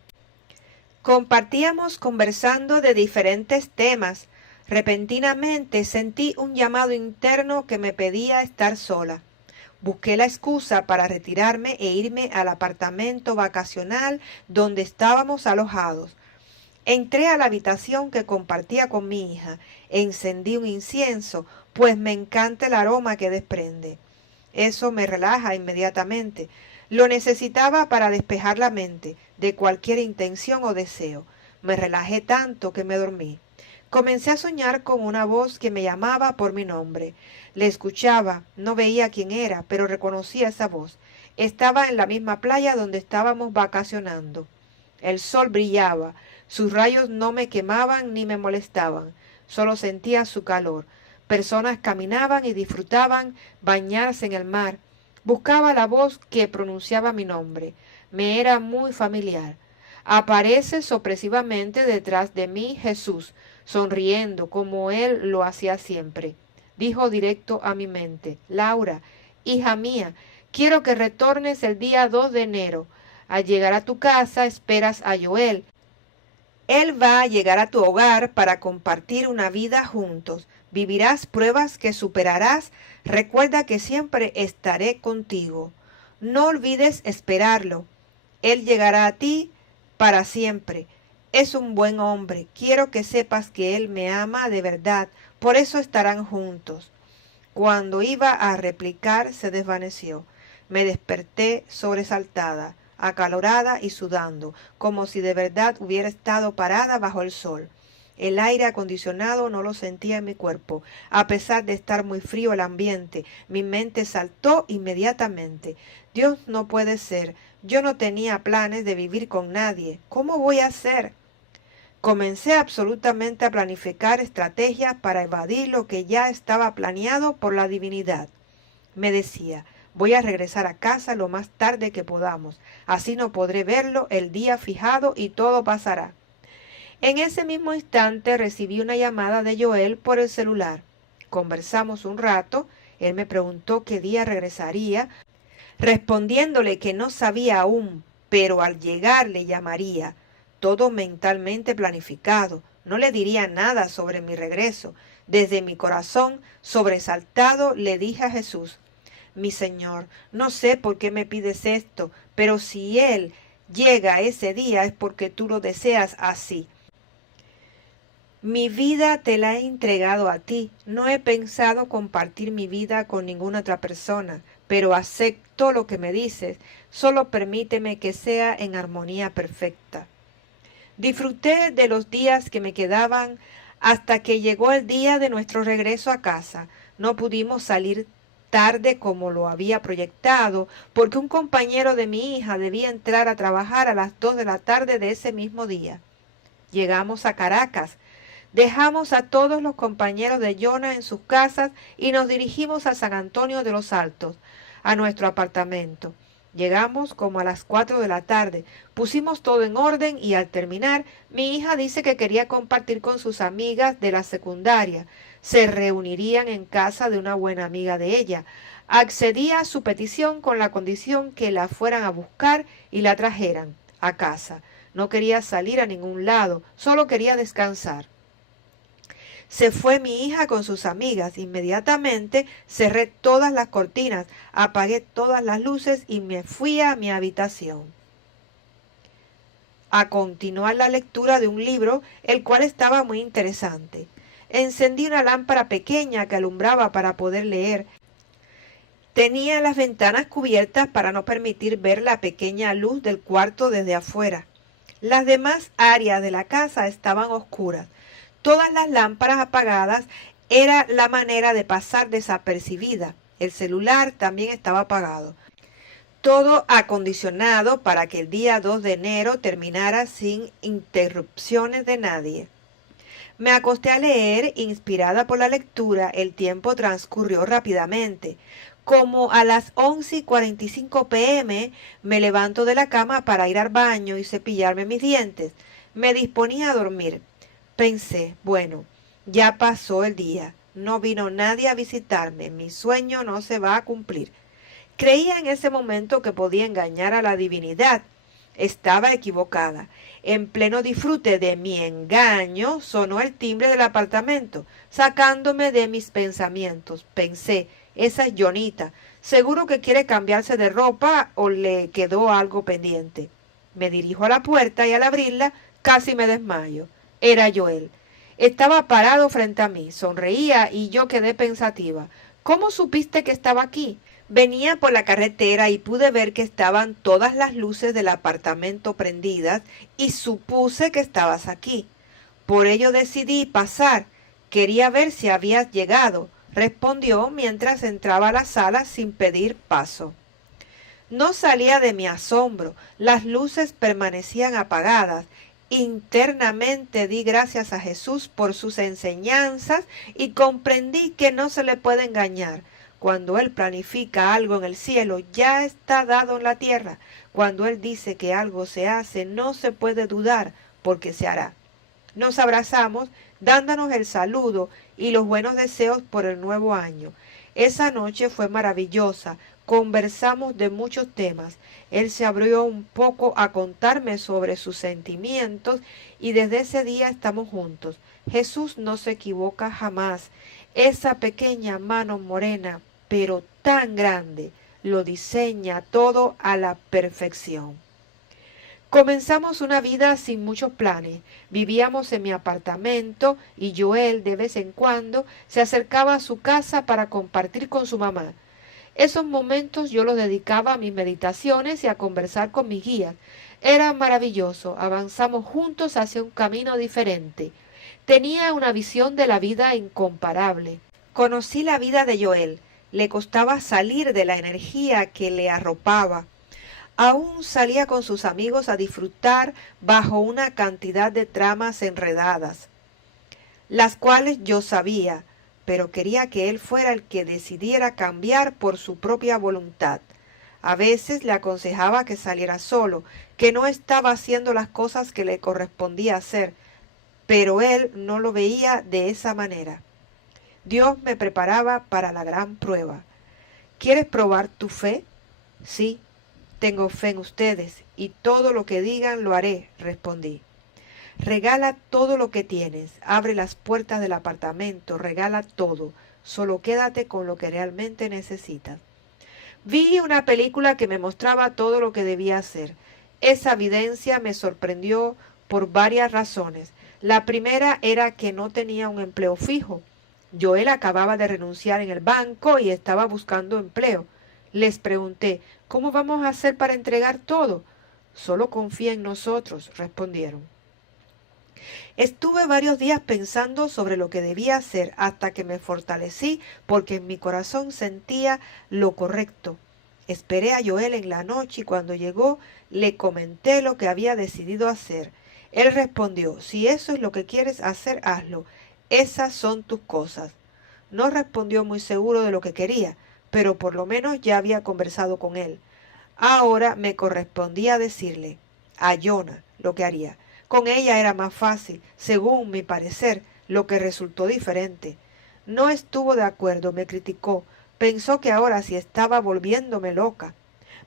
Compartíamos conversando de diferentes temas. Repentinamente sentí un llamado interno que me pedía estar sola. Busqué la excusa para retirarme e irme al apartamento vacacional donde estábamos alojados. Entré a la habitación que compartía con mi hija. Encendí un incienso, pues me encanta el aroma que desprende. Eso me relaja inmediatamente. Lo necesitaba para despejar la mente de cualquier intención o deseo. Me relajé tanto que me dormí. Comencé a soñar con una voz que me llamaba por mi nombre. Le escuchaba, no veía quién era, pero reconocía esa voz. Estaba en la misma playa donde estábamos vacacionando. El sol brillaba, sus rayos no me quemaban ni me molestaban, solo sentía su calor. Personas caminaban y disfrutaban bañarse en el mar. Buscaba la voz que pronunciaba mi nombre. Me era muy familiar. Aparece sorpresivamente detrás de mí Jesús, sonriendo como él lo hacía siempre. Dijo directo a mi mente: Laura, hija mía, quiero que retornes el día 2 de enero. Al llegar a tu casa esperas a Joel. Él va a llegar a tu hogar para compartir una vida juntos. Vivirás pruebas que superarás. Recuerda que siempre estaré contigo. No olvides esperarlo. Él llegará a ti para siempre. Es un buen hombre. Quiero que sepas que él me ama de verdad. Por eso estarán juntos. Cuando iba a replicar, se desvaneció. Me desperté sobresaltada, acalorada y sudando, como si de verdad hubiera estado parada bajo el sol. El aire acondicionado no lo sentía en mi cuerpo. A pesar de estar muy frío el ambiente, mi mente saltó inmediatamente. Dios, no puede ser. Yo no tenía planes de vivir con nadie. ¿Cómo voy a hacer? Comencé absolutamente a planificar estrategias para evadir lo que ya estaba planeado por la divinidad. Me decía: voy a regresar a casa lo más tarde que podamos. Así no podré verlo el día fijado y todo pasará. En ese mismo instante recibí una llamada de Joel por el celular. Conversamos un rato. Él me preguntó qué día regresaría, respondiéndole que no sabía aún, pero al llegar le llamaría. Todo mentalmente planificado. No le diría nada sobre mi regreso. Desde mi corazón, sobresaltado, le dije a Jesús: mi Señor, no sé por qué me pides esto, pero si Él llega ese día es porque tú lo deseas así. Mi vida te la he entregado a ti. No he pensado compartir mi vida con ninguna otra persona, pero acepto lo que me dices. Solo permíteme que sea en armonía perfecta. Disfruté de los días que me quedaban hasta que llegó el día de nuestro regreso a casa. No pudimos salir tarde como lo había proyectado, porque un compañero de mi hija debía entrar a trabajar a las 2 de la tarde de ese mismo día. Llegamos a Caracas. Dejamos a todos los compañeros de Jonah en sus casas y nos dirigimos a San Antonio de los Altos, a nuestro apartamento. Llegamos como a las 4 de la tarde, pusimos todo en orden y al terminar, mi hija dice que quería compartir con sus amigas de la secundaria. Se reunirían en casa de una buena amiga de ella. Accedí a su petición con la condición que la fueran a buscar y la trajeran a casa. No quería salir a ningún lado, solo quería descansar. Se fue mi hija con sus amigas. Inmediatamente cerré todas las cortinas, apagué todas las luces y me fui a mi habitación a continuar la lectura de un libro, el cual estaba muy interesante. Encendí una lámpara pequeña que alumbraba para poder leer. Tenía las ventanas cubiertas para no permitir ver la pequeña luz del cuarto desde afuera. Las demás áreas de la casa estaban oscuras. Todas las lámparas apagadas era la manera de pasar desapercibida. El celular también estaba apagado. todo acondicionado para que el día 2 de enero terminara sin interrupciones de nadie. Me acosté a leer, inspirada por la lectura. El tiempo transcurrió rápidamente. Como a las 11:45 p.m. me levanto de la cama para ir al baño y cepillarme mis dientes. Me disponía a dormir. Pensé, bueno, ya pasó el día. No vino nadie a visitarme. Mi sueño no se va a cumplir. Creía en ese momento que podía engañar a la divinidad. Estaba equivocada. En pleno disfrute de mi engaño, sonó el timbre del apartamento, sacándome de mis pensamientos. Pensé, esa es Jonita. Seguro que quiere cambiarse de ropa o le quedó algo pendiente. Me dirijo a la puerta y al abrirla casi me desmayo. Era Joel. Estaba parado frente a mí, sonreía y yo quedé pensativa. ¿Cómo supiste que estaba aquí? Venía por la carretera y pude ver que estaban todas las luces del apartamento prendidas y supuse que estabas aquí. Por ello decidí pasar. Quería ver si habías llegado, respondió mientras entraba a la sala sin pedir paso. No salía de mi asombro. Las luces permanecían apagadas. Internamente di gracias a Jesús por sus enseñanzas y comprendí que no se le puede engañar. Cuando Él planifica algo en el cielo, ya está dado en la tierra. Cuando Él dice que algo se hace, no se puede dudar, porque se hará. Nos abrazamos, dándonos el saludo y los buenos deseos por el nuevo año. Esa noche fue maravillosa. Conversamos de muchos temas. Él se abrió un poco a contarme sobre sus sentimientos y desde ese día estamos juntos. Jesús no se equivoca jamás. Esa pequeña mano morena, pero tan grande, lo diseña todo a la perfección. Comenzamos una vida sin muchos planes. Vivíamos en mi apartamento y Joel de vez en cuando se acercaba a su casa para compartir con su mamá. Esos momentos yo los dedicaba a mis meditaciones y a conversar con mis guías. Era maravilloso. Avanzamos juntos hacia un camino diferente. Tenía una visión de la vida incomparable. Conocí la vida de Joel. Le costaba salir de la energía que le arropaba. Aún salía con sus amigos a disfrutar bajo una cantidad de tramas enredadas, las cuales yo sabía, pero quería que él fuera el que decidiera cambiar por su propia voluntad. A veces le aconsejaba que saliera solo, que no estaba haciendo las cosas que le correspondía hacer, pero él no lo veía de esa manera. Dios me preparaba para la gran prueba. ¿Quieres probar tu fe? Sí, tengo fe en ustedes y todo lo que digan lo haré, respondí. Regala todo lo que tienes, abre las puertas del apartamento, regala todo, solo quédate con lo que realmente necesitas. Vi una película que me mostraba todo lo que debía hacer. Esa evidencia me sorprendió por varias razones. La primera era que no tenía un empleo fijo. Joel acababa de renunciar en el banco y estaba buscando empleo. Les pregunté, ¿cómo vamos a hacer para entregar todo? Solo confía en nosotros, respondieron. Estuve varios días pensando sobre lo que debía hacer hasta que me fortalecí porque en mi corazón sentía lo correcto. Esperé a Joel en la noche y cuando llegó le comenté lo que había decidido hacer. Él respondió, si eso es lo que quieres hacer, hazlo. Esas son tus cosas. No respondió muy seguro de lo que quería, pero por lo menos ya había conversado con él. Ahora me correspondía decirle a Jonah lo que haría. Con ella era más fácil, según mi parecer, lo que resultó diferente. No estuvo de acuerdo, me criticó, pensó que ahora sí estaba volviéndome loca.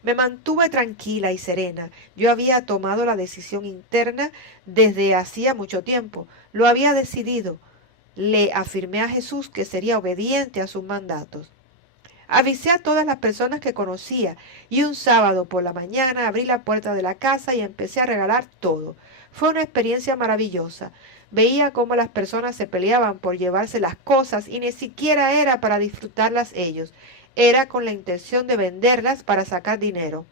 Me mantuve tranquila y serena. Yo había tomado la decisión interna desde hacía mucho tiempo. Lo había decidido. Le afirmé a Jesús que sería obediente a sus mandatos. Avisé a todas las personas que conocía y un sábado por la mañana abrí la puerta de la casa y empecé a regalar todo. Fue una experiencia maravillosa. Veía cómo las personas se peleaban por llevarse las cosas y ni siquiera era para disfrutarlas ellos. Era con la intención de venderlas para sacar dinero.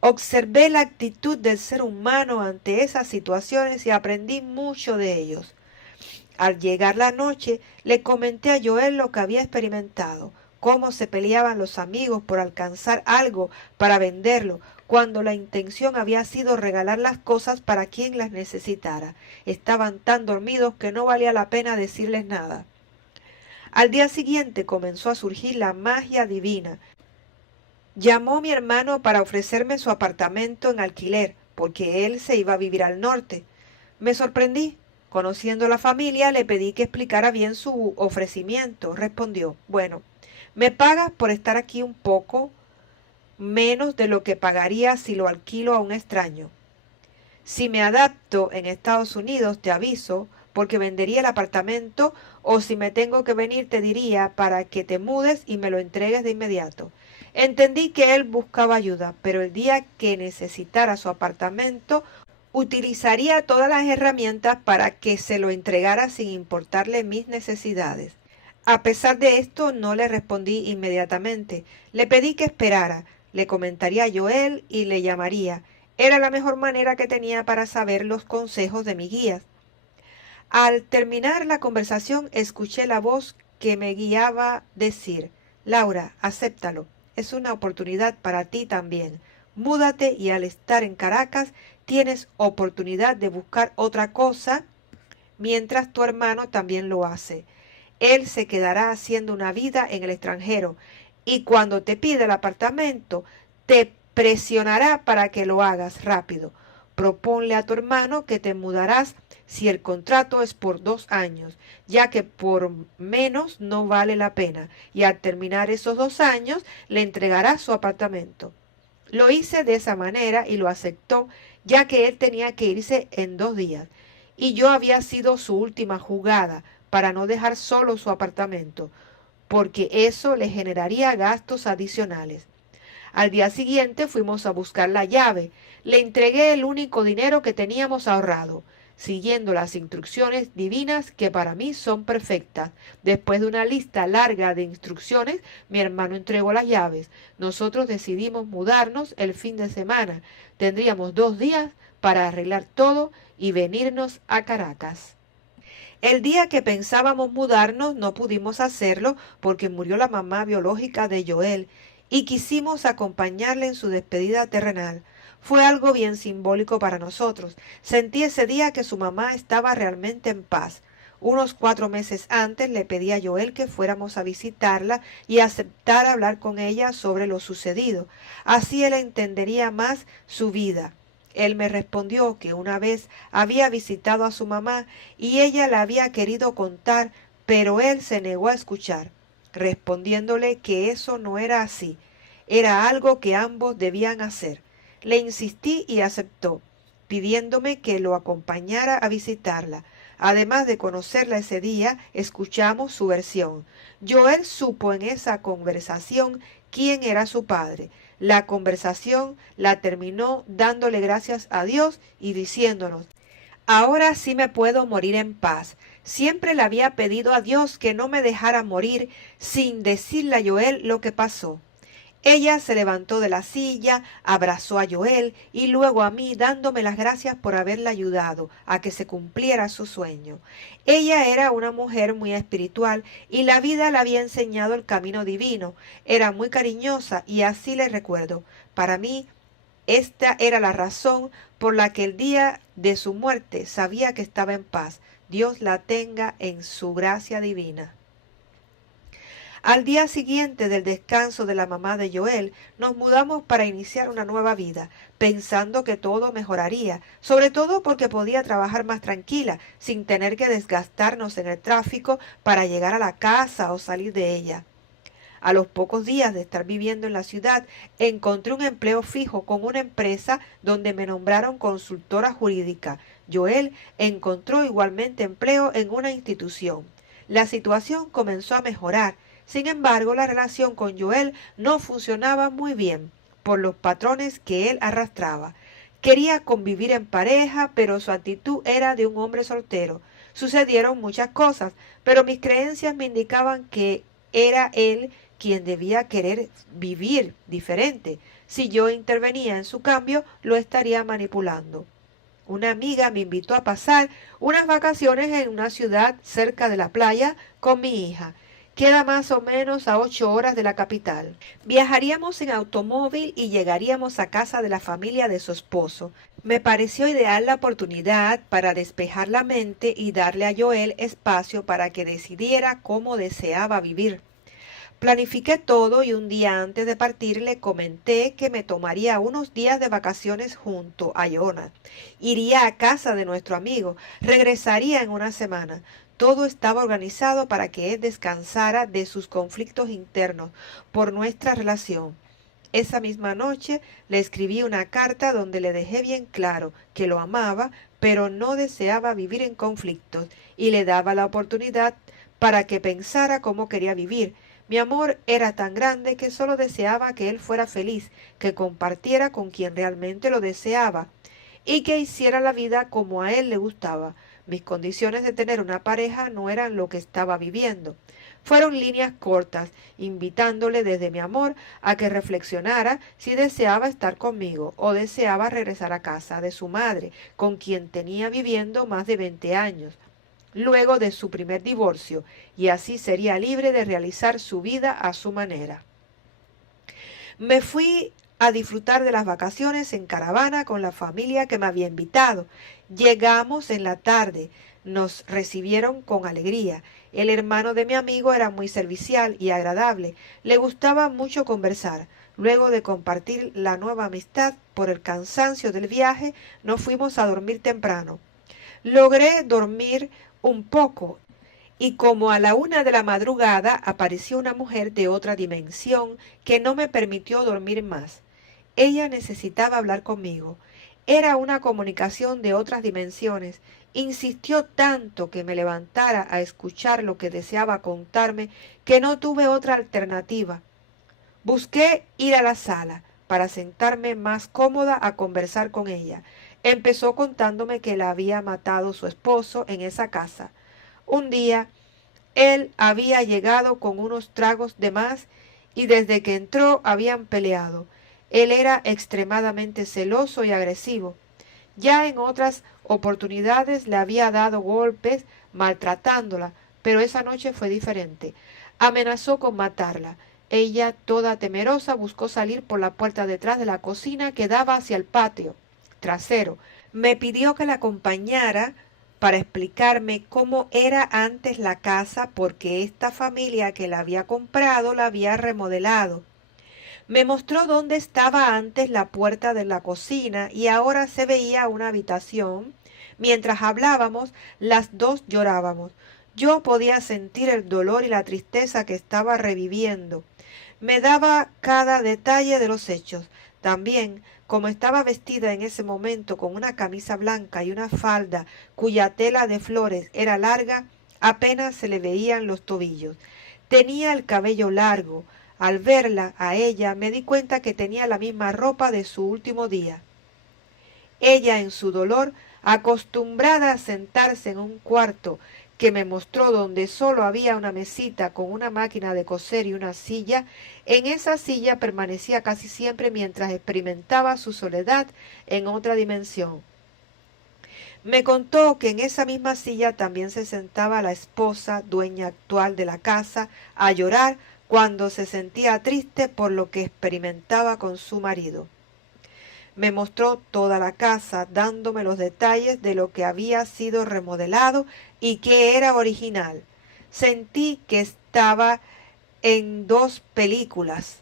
Observé la actitud del ser humano ante esas situaciones y aprendí mucho de ellos. Al llegar la noche, le comenté a Joel lo que había experimentado. cómo se peleaban los amigos por alcanzar algo para venderlo, cuando la intención había sido regalar las cosas para quien las necesitara. Estaban tan dormidos que no valía la pena decirles nada. Al día siguiente comenzó a surgir la magia divina. Llamó mi hermano para ofrecerme su apartamento en alquiler, porque él se iba a vivir al norte. Me sorprendí. Conociendo a la familia, le pedí que explicara bien su ofrecimiento. Respondió, bueno, me pagas por estar aquí un poco menos de lo que pagaría si lo alquilo a un extraño. Si me adapto en Estados Unidos, te aviso, porque vendería el apartamento, o si me tengo que venir, te diría para que te mudes y me lo entregues de inmediato. Entendí que él buscaba ayuda, pero el día que necesitara su apartamento, utilizaría todas las herramientas para que se lo entregara sin importarle mis necesidades. A pesar de esto, no le respondí inmediatamente. Le pedí que esperara. Le comentaría a Joel y le llamaría. Era la mejor manera que tenía para saber los consejos de mi guía. Al terminar la conversación, escuché la voz que me guiaba decir, Laura, acéptalo. Es una oportunidad para ti también. Múdate y al estar en Caracas tienes oportunidad de buscar otra cosa mientras tu hermano también lo hace. Él se quedará haciendo una vida en el extranjero y cuando te pida el apartamento te presionará para que lo hagas rápido. Proponle a tu hermano que te mudarás si el contrato es por 2 años, ya que por menos no vale la pena, y al terminar esos 2 años le entregarás su apartamento. Lo hice de esa manera y lo aceptó, ya que él tenía que irse en 2 días, y yo había sido su última jugada para no dejar solo su apartamento, porque eso le generaría gastos adicionales. Al día siguiente fuimos a buscar la llave. Le entregué el único dinero que teníamos ahorrado, siguiendo las instrucciones divinas que para mí son perfectas. Después de una lista larga de instrucciones, mi hermano entregó las llaves. Nosotros decidimos mudarnos el fin de semana. Tendríamos 2 días para arreglar todo y venirnos a Caracas. El día que pensábamos mudarnos no pudimos hacerlo porque murió la mamá biológica de Joel y quisimos acompañarle en su despedida terrenal. Fue algo bien simbólico para nosotros. Sentí ese día que su mamá estaba realmente en paz. Unos 4 meses antes le pedí a Joel que fuéramos a visitarla y aceptara hablar con ella sobre lo sucedido. Así él entendería más su vida. Él me respondió que una vez había visitado a su mamá y ella le había querido contar, pero él se negó a escuchar, respondiéndole que eso no era así, era algo que ambos debían hacer. Le insistí y aceptó, pidiéndome que lo acompañara a visitarla. Además de conocerla ese día, escuchamos su versión. Joel supo en esa conversación quién era su padre. La conversación la terminó dándole gracias a Dios y diciéndonos, ahora sí me puedo morir en paz. Siempre le había pedido a Dios que no me dejara morir sin decirle a Joel lo que pasó. Ella se levantó de la silla, abrazó a Joel y luego a mí, dándome las gracias por haberla ayudado a que se cumpliera su sueño. Ella era una mujer muy espiritual y la vida le había enseñado el camino divino. Era muy cariñosa y así le recuerdo. Para mí, esta era la razón por la que el día de su muerte sabía que estaba en paz. Dios la tenga en su gracia divina. Al día siguiente del descanso de la mamá de Joel, nos mudamos para iniciar una nueva vida, pensando que todo mejoraría, sobre todo porque podía trabajar más tranquila, sin tener que desgastarnos en el tráfico para llegar a la casa o salir de ella. A los pocos días de estar viviendo en la ciudad, encontré un empleo fijo con una empresa donde me nombraron consultora jurídica. Joel encontró igualmente empleo en una institución. La situación comenzó a mejorar. Sin embargo, la relación con Joel no funcionaba muy bien por los patrones que él arrastraba. Quería convivir en pareja, pero su actitud era de un hombre soltero. Sucedieron muchas cosas, pero mis creencias me indicaban que era él quien debía querer vivir diferente. Si yo intervenía en su cambio, lo estaría manipulando. Una amiga me invitó a pasar unas vacaciones en una ciudad cerca de la playa con mi hija. Queda más o menos a 8 horas de la capital. Viajaríamos en automóvil y llegaríamos a casa de la familia de su esposo. Me pareció ideal la oportunidad para despejar la mente y darle a Joel espacio para que decidiera cómo deseaba vivir. Planifiqué todo y un día antes de partir le comenté que me tomaría unos días de vacaciones junto a Jonah. Iría a casa de nuestro amigo, regresaría en una semana. Todo estaba organizado para que él descansara de sus conflictos internos por nuestra relación. Esa misma noche le escribí una carta donde le dejé bien claro que lo amaba, pero no deseaba vivir en conflictos, y le daba la oportunidad para que pensara cómo quería vivir. Mi amor era tan grande que solo deseaba que él fuera feliz, que compartiera con quien realmente lo deseaba y que hiciera la vida como a él le gustaba. Mis condiciones de tener una pareja no eran lo que estaba viviendo. Fueron líneas cortas, invitándole desde mi amor a que reflexionara si deseaba estar conmigo o deseaba regresar a casa de su madre, con quien tenía viviendo más de 20 años luego de su primer divorcio, y así sería libre de realizar su vida a su manera. Me fui a disfrutar de las vacaciones en caravana con la familia que me había invitado. Llegamos en la tarde, nos recibieron con alegría. El hermano de mi amigo era muy servicial y agradable, le gustaba mucho conversar. Luego de compartir la nueva amistad por el cansancio del viaje, nos fuimos a dormir temprano. Logré dormir un poco y como a la 1 de la madrugada apareció una mujer de otra dimensión que no me permitió dormir más. Ella necesitaba hablar conmigo. Era una comunicación de otras dimensiones. Insistió tanto que me levantara a escuchar lo que deseaba contarme que no tuve otra alternativa. Busqué ir a la sala para sentarme más cómoda a conversar con ella. Empezó contándome que la había matado su esposo en esa casa. Un día él había llegado con unos tragos de más y desde que entró habían peleado. Él era extremadamente celoso y agresivo. Ya en otras oportunidades le había dado golpes maltratándola, pero esa noche fue diferente. Amenazó con matarla. Ella, toda temerosa, buscó salir por la puerta detrás de la cocina que daba hacia el patio trasero. Me pidió que la acompañara para explicarme cómo era antes la casa porque esta familia que la había comprado la había remodelado. Me mostró dónde estaba antes la puerta de la cocina y ahora se veía una habitación. Mientras hablábamos, las dos llorábamos. Yo podía sentir el dolor y la tristeza que estaba reviviendo. Me daba cada detalle de los hechos. También, como estaba vestida en ese momento con una camisa blanca y una falda cuya tela de flores era larga, apenas se le veían los tobillos. Tenía el cabello largo. Al verla a ella me di cuenta que tenía la misma ropa de su último día. Ella en su dolor, acostumbrada a sentarse en un cuarto que me mostró donde solo había una mesita con una máquina de coser y una silla, en esa silla permanecía casi siempre mientras experimentaba su soledad en otra dimensión. Me contó que en esa misma silla también se sentaba la esposa, dueña actual de la casa, a llorar cuando se sentía triste por lo que experimentaba con su marido. Me mostró toda la casa, dándome los detalles de lo que había sido remodelado y que era original. Sentí que estaba en 2 películas.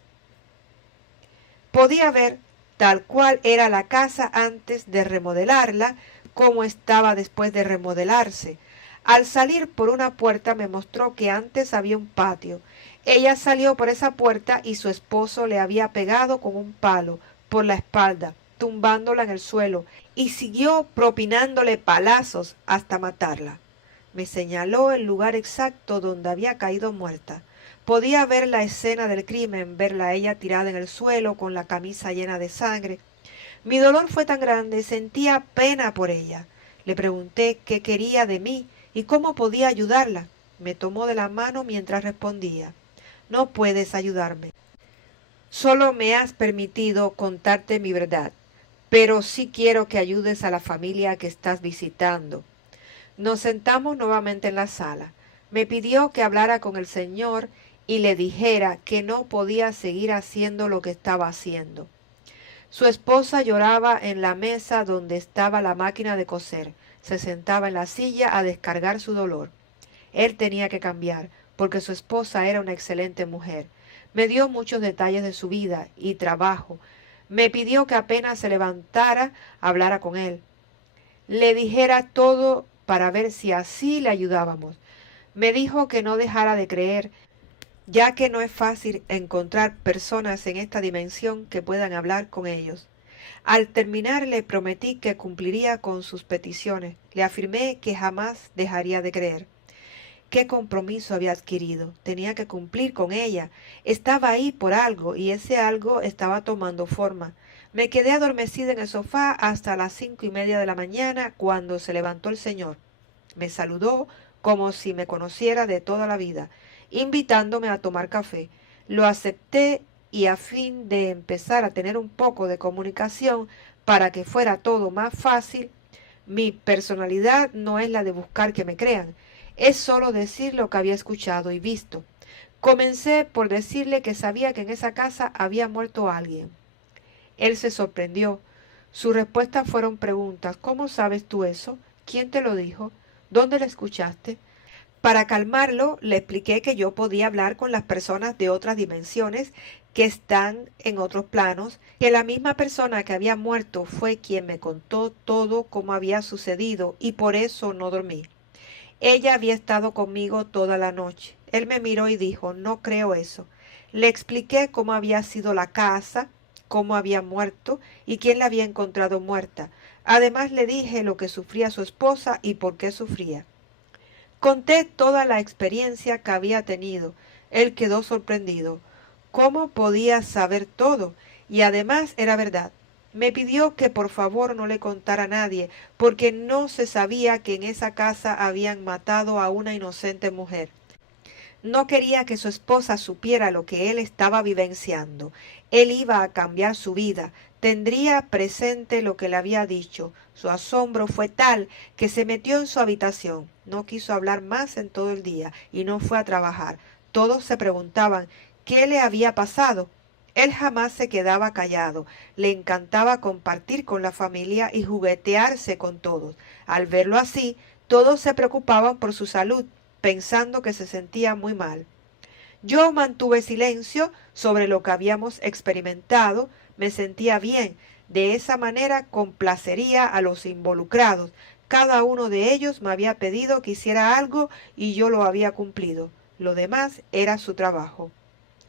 Podía ver tal cual era la casa antes de remodelarla, como estaba después de remodelarse. Al salir por una puerta me mostró que antes había un patio. Ella salió por esa puerta y su esposo le había pegado con un palo por la espalda, tumbándola en el suelo, y siguió propinándole palazos hasta matarla. Me señaló el lugar exacto donde había caído muerta. Podía ver la escena del crimen, verla a ella tirada en el suelo con la camisa llena de sangre. Mi dolor fue tan grande, sentía pena por ella. Le pregunté qué quería de mí y cómo podía ayudarla. Me tomó de la mano mientras respondía: no puedes ayudarme. Solo me has permitido contarte mi verdad, pero sí quiero que ayudes a la familia que estás visitando. Nos sentamos nuevamente en la sala. Me pidió que hablara con el Señor y le dijera que no podía seguir haciendo lo que estaba haciendo. Su esposa lloraba en la mesa donde estaba la máquina de coser. Se sentaba en la silla a descargar su dolor. Él tenía que cambiar, porque su esposa era una excelente mujer. Me dio muchos detalles de su vida y trabajo. Me pidió que apenas se levantara, hablara con él. Le dijera todo para ver si así le ayudábamos. Me dijo que no dejara de creer, ya que no es fácil encontrar personas en esta dimensión que puedan hablar con ellos. Al terminar le prometí que cumpliría con sus peticiones. Le afirmé que jamás dejaría de creer. ¿Qué compromiso había adquirido? Tenía que cumplir con ella. Estaba ahí por algo y ese algo estaba tomando forma. Me quedé adormecida en el sofá hasta las 5:30 de la mañana cuando se levantó el señor. Me saludó como si me conociera de toda la vida, invitándome a tomar café. Lo acepté y a fin de empezar a tener un poco de comunicación para que fuera todo más fácil, mi personalidad no es la de buscar que me crean, es solo decir lo que había escuchado y visto. Comencé por decirle que sabía que en esa casa había muerto alguien. Él se sorprendió. Sus respuestas fueron preguntas. ¿Cómo sabes tú eso? ¿Quién te lo dijo? ¿Dónde lo escuchaste? Para calmarlo, le expliqué que yo podía hablar con las personas de otras dimensiones que están en otros planos, que la misma persona que había muerto fue quien me contó todo cómo había sucedido y por eso no dormí. Ella había estado conmigo toda la noche. Él me miró y dijo, no creo eso. Le expliqué cómo había sido la casa, cómo había muerto y quién la había encontrado muerta. Además le dije lo que sufría su esposa y por qué sufría. Conté toda la experiencia que había tenido. Él quedó sorprendido. ¿Cómo podía saber todo? Y además era verdad. Me pidió que por favor no le contara a nadie, porque no se sabía que en esa casa habían matado a una inocente mujer. No quería que su esposa supiera lo que él estaba vivenciando. Él iba a cambiar su vida, tendría presente lo que le había dicho. Su asombro fue tal que se metió en su habitación. No quiso hablar más en todo el día y no fue a trabajar. Todos se preguntaban qué le había pasado. Él jamás se quedaba callado. Le encantaba compartir con la familia y juguetearse con todos. Al verlo así, todos se preocupaban por su salud, pensando que se sentía muy mal. Yo mantuve silencio sobre lo que habíamos experimentado, me sentía bien, de esa manera complacería a los involucrados. Cada uno de ellos me había pedido que hiciera algo y yo lo había cumplido. Lo demás era su trabajo.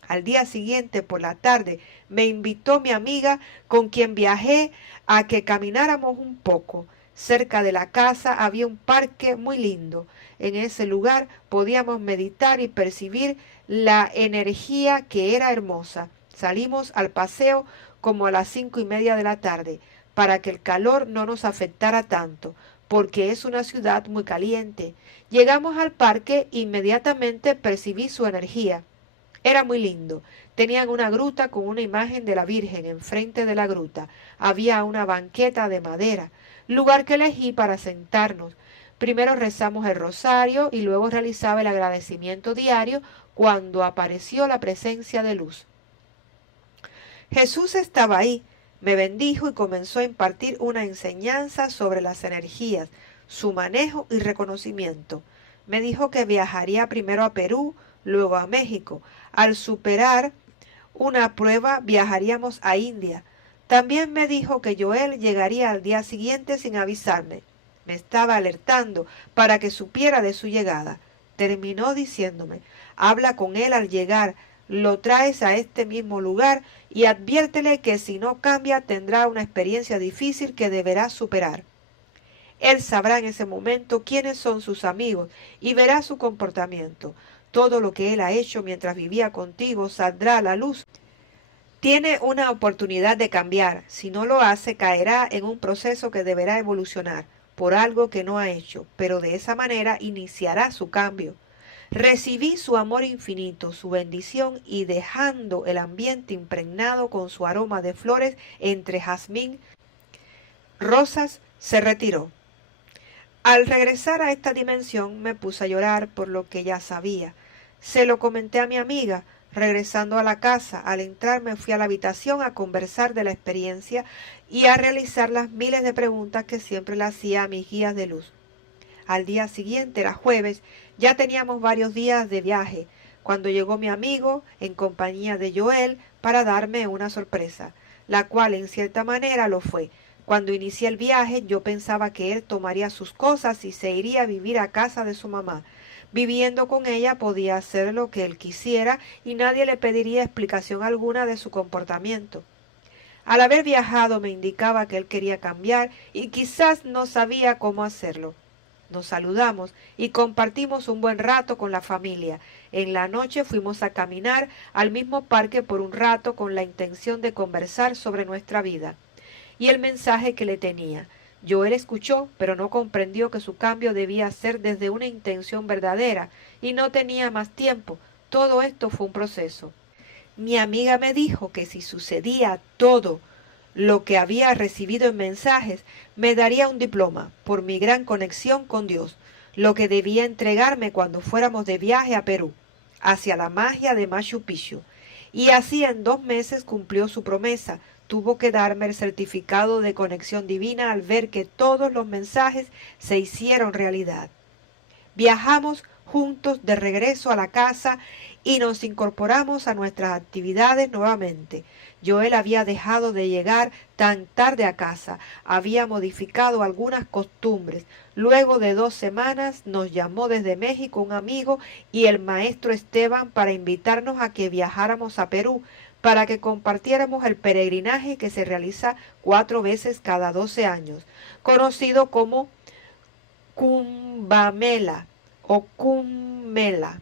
Al día siguiente, por la tarde, me invitó mi amiga con quien viajé a que camináramos un poco. Cerca de la casa había un parque muy lindo. En ese lugar podíamos meditar y percibir la energía que era hermosa. Salimos al paseo como a las 5:30 de la tarde, para que el calor no nos afectara tanto, porque es una ciudad muy caliente. Llegamos al parque e inmediatamente percibí su energía. Era muy lindo. Tenían una gruta con una imagen de la Virgen enfrente de la gruta. Había una banqueta de madera, lugar que elegí para sentarnos. Primero rezamos el rosario y luego realizaba el agradecimiento diario cuando apareció la presencia de luz. Jesús estaba ahí, me bendijo y comenzó a impartir una enseñanza sobre las energías, su manejo y reconocimiento. Me dijo que viajaría primero a Perú, luego a México. Al superar una prueba viajaríamos a India. También me dijo que Joel llegaría al día siguiente sin avisarme. Me estaba alertando para que supiera de su llegada. Terminó diciéndome, habla con él al llegar, lo traes a este mismo lugar y adviértele que si no cambia tendrá una experiencia difícil que deberá superar. Él sabrá en ese momento quiénes son sus amigos y verá su comportamiento. Todo lo que él ha hecho mientras vivía contigo saldrá a la luz. Tiene una oportunidad de cambiar. Si no lo hace, caerá en un proceso que deberá evolucionar por algo que no ha hecho, pero de esa manera iniciará su cambio. Recibí su amor infinito, su bendición y dejando el ambiente impregnado con su aroma de flores entre jazmín, rosas, se retiró. Al regresar a esta dimensión me puse a llorar por lo que ya sabía. Se lo comenté a mi amiga. Regresando a la casa, al entrar me fui a la habitación a conversar de la experiencia y a realizar las miles de preguntas que siempre le hacía a mis guías de luz. Al día siguiente, era jueves, ya teníamos varios días de viaje, cuando llegó mi amigo en compañía de Joel para darme una sorpresa, la cual en cierta manera lo fue. Cuando inicié el viaje yo pensaba que él tomaría sus cosas y se iría a vivir a casa de su mamá. Viviendo con ella podía hacer lo que él quisiera y nadie le pediría explicación alguna de su comportamiento. Al haber viajado me indicaba que él quería cambiar y quizás no sabía cómo hacerlo. Nos saludamos y compartimos un buen rato con la familia. En la noche fuimos a caminar al mismo parque por un rato con la intención de conversar sobre nuestra vida y el mensaje que le tenía. Joel escuchó, pero no comprendió que su cambio debía ser desde una intención verdadera y no tenía más tiempo. Todo esto fue un proceso. Mi amiga me dijo que si sucedía todo lo que había recibido en mensajes, me daría un diploma por mi gran conexión con Dios, lo que debía entregarme cuando fuéramos de viaje a Perú, hacia la magia de Machu Picchu. Y así en 2 meses cumplió su promesa. Tuvo que darme el certificado de conexión divina al ver que todos los mensajes se hicieron realidad. Viajamos juntos de regreso a la casa y nos incorporamos a nuestras actividades nuevamente. Joel había dejado de llegar tan tarde a casa, había modificado algunas costumbres. Luego de 2 semanas nos llamó desde México un amigo y el maestro Esteban para invitarnos a que viajáramos a Perú, para que compartiéramos el peregrinaje que se realiza 4 veces cada 12 años, conocido como Cumbamela o Cummela.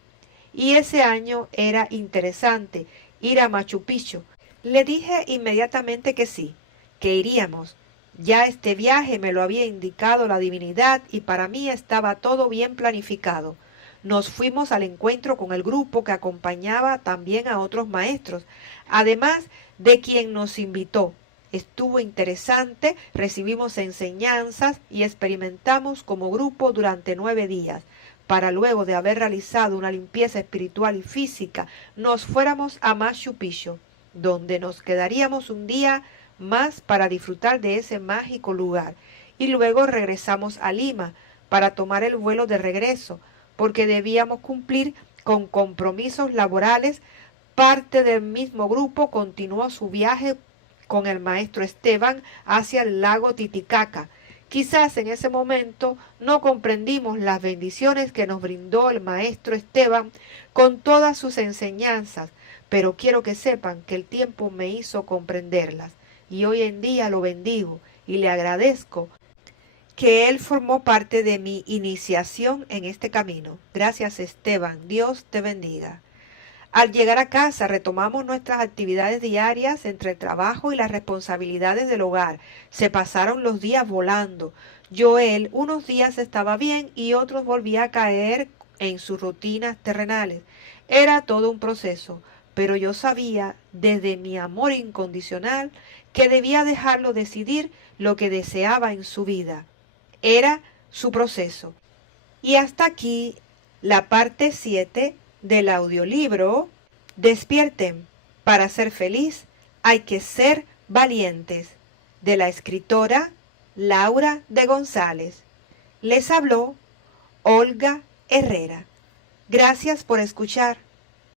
Y ese año era interesante ir a Machu Picchu. Le dije inmediatamente que sí, que iríamos. Ya este viaje me lo había indicado la divinidad y para mí estaba todo bien planificado. Nos fuimos al encuentro con el grupo que acompañaba también a otros maestros, además de quien nos invitó. Estuvo interesante, recibimos enseñanzas y experimentamos como grupo durante 9 días, para luego de haber realizado una limpieza espiritual y física, nos fuéramos a Machu Picchu, donde nos quedaríamos un día más para disfrutar de ese mágico lugar, y luego regresamos a Lima para tomar el vuelo de regreso, porque debíamos cumplir con compromisos laborales. Parte del mismo grupo continuó su viaje con el maestro Esteban hacia el lago Titicaca. Quizás en ese momento no comprendimos las bendiciones que nos brindó el maestro Esteban con todas sus enseñanzas, pero quiero que sepan que el tiempo me hizo comprenderlas y hoy en día lo bendigo y le agradezco que él formó parte de mi iniciación en este camino. Gracias, Esteban. Dios te bendiga. Al llegar a casa retomamos nuestras actividades diarias entre el trabajo y las responsabilidades del hogar. Se pasaron los días volando. Joel unos días estaba bien y otros volvía a caer en sus rutinas terrenales. Era todo un proceso, pero yo sabía desde mi amor incondicional que debía dejarlo decidir lo que deseaba en su vida. Era su proceso. Y hasta aquí la parte 7 del audiolibro Despierten, para ser feliz hay que ser valientes, de la escritora Laura de González. Les habló Olga Herrera. Gracias por escuchar.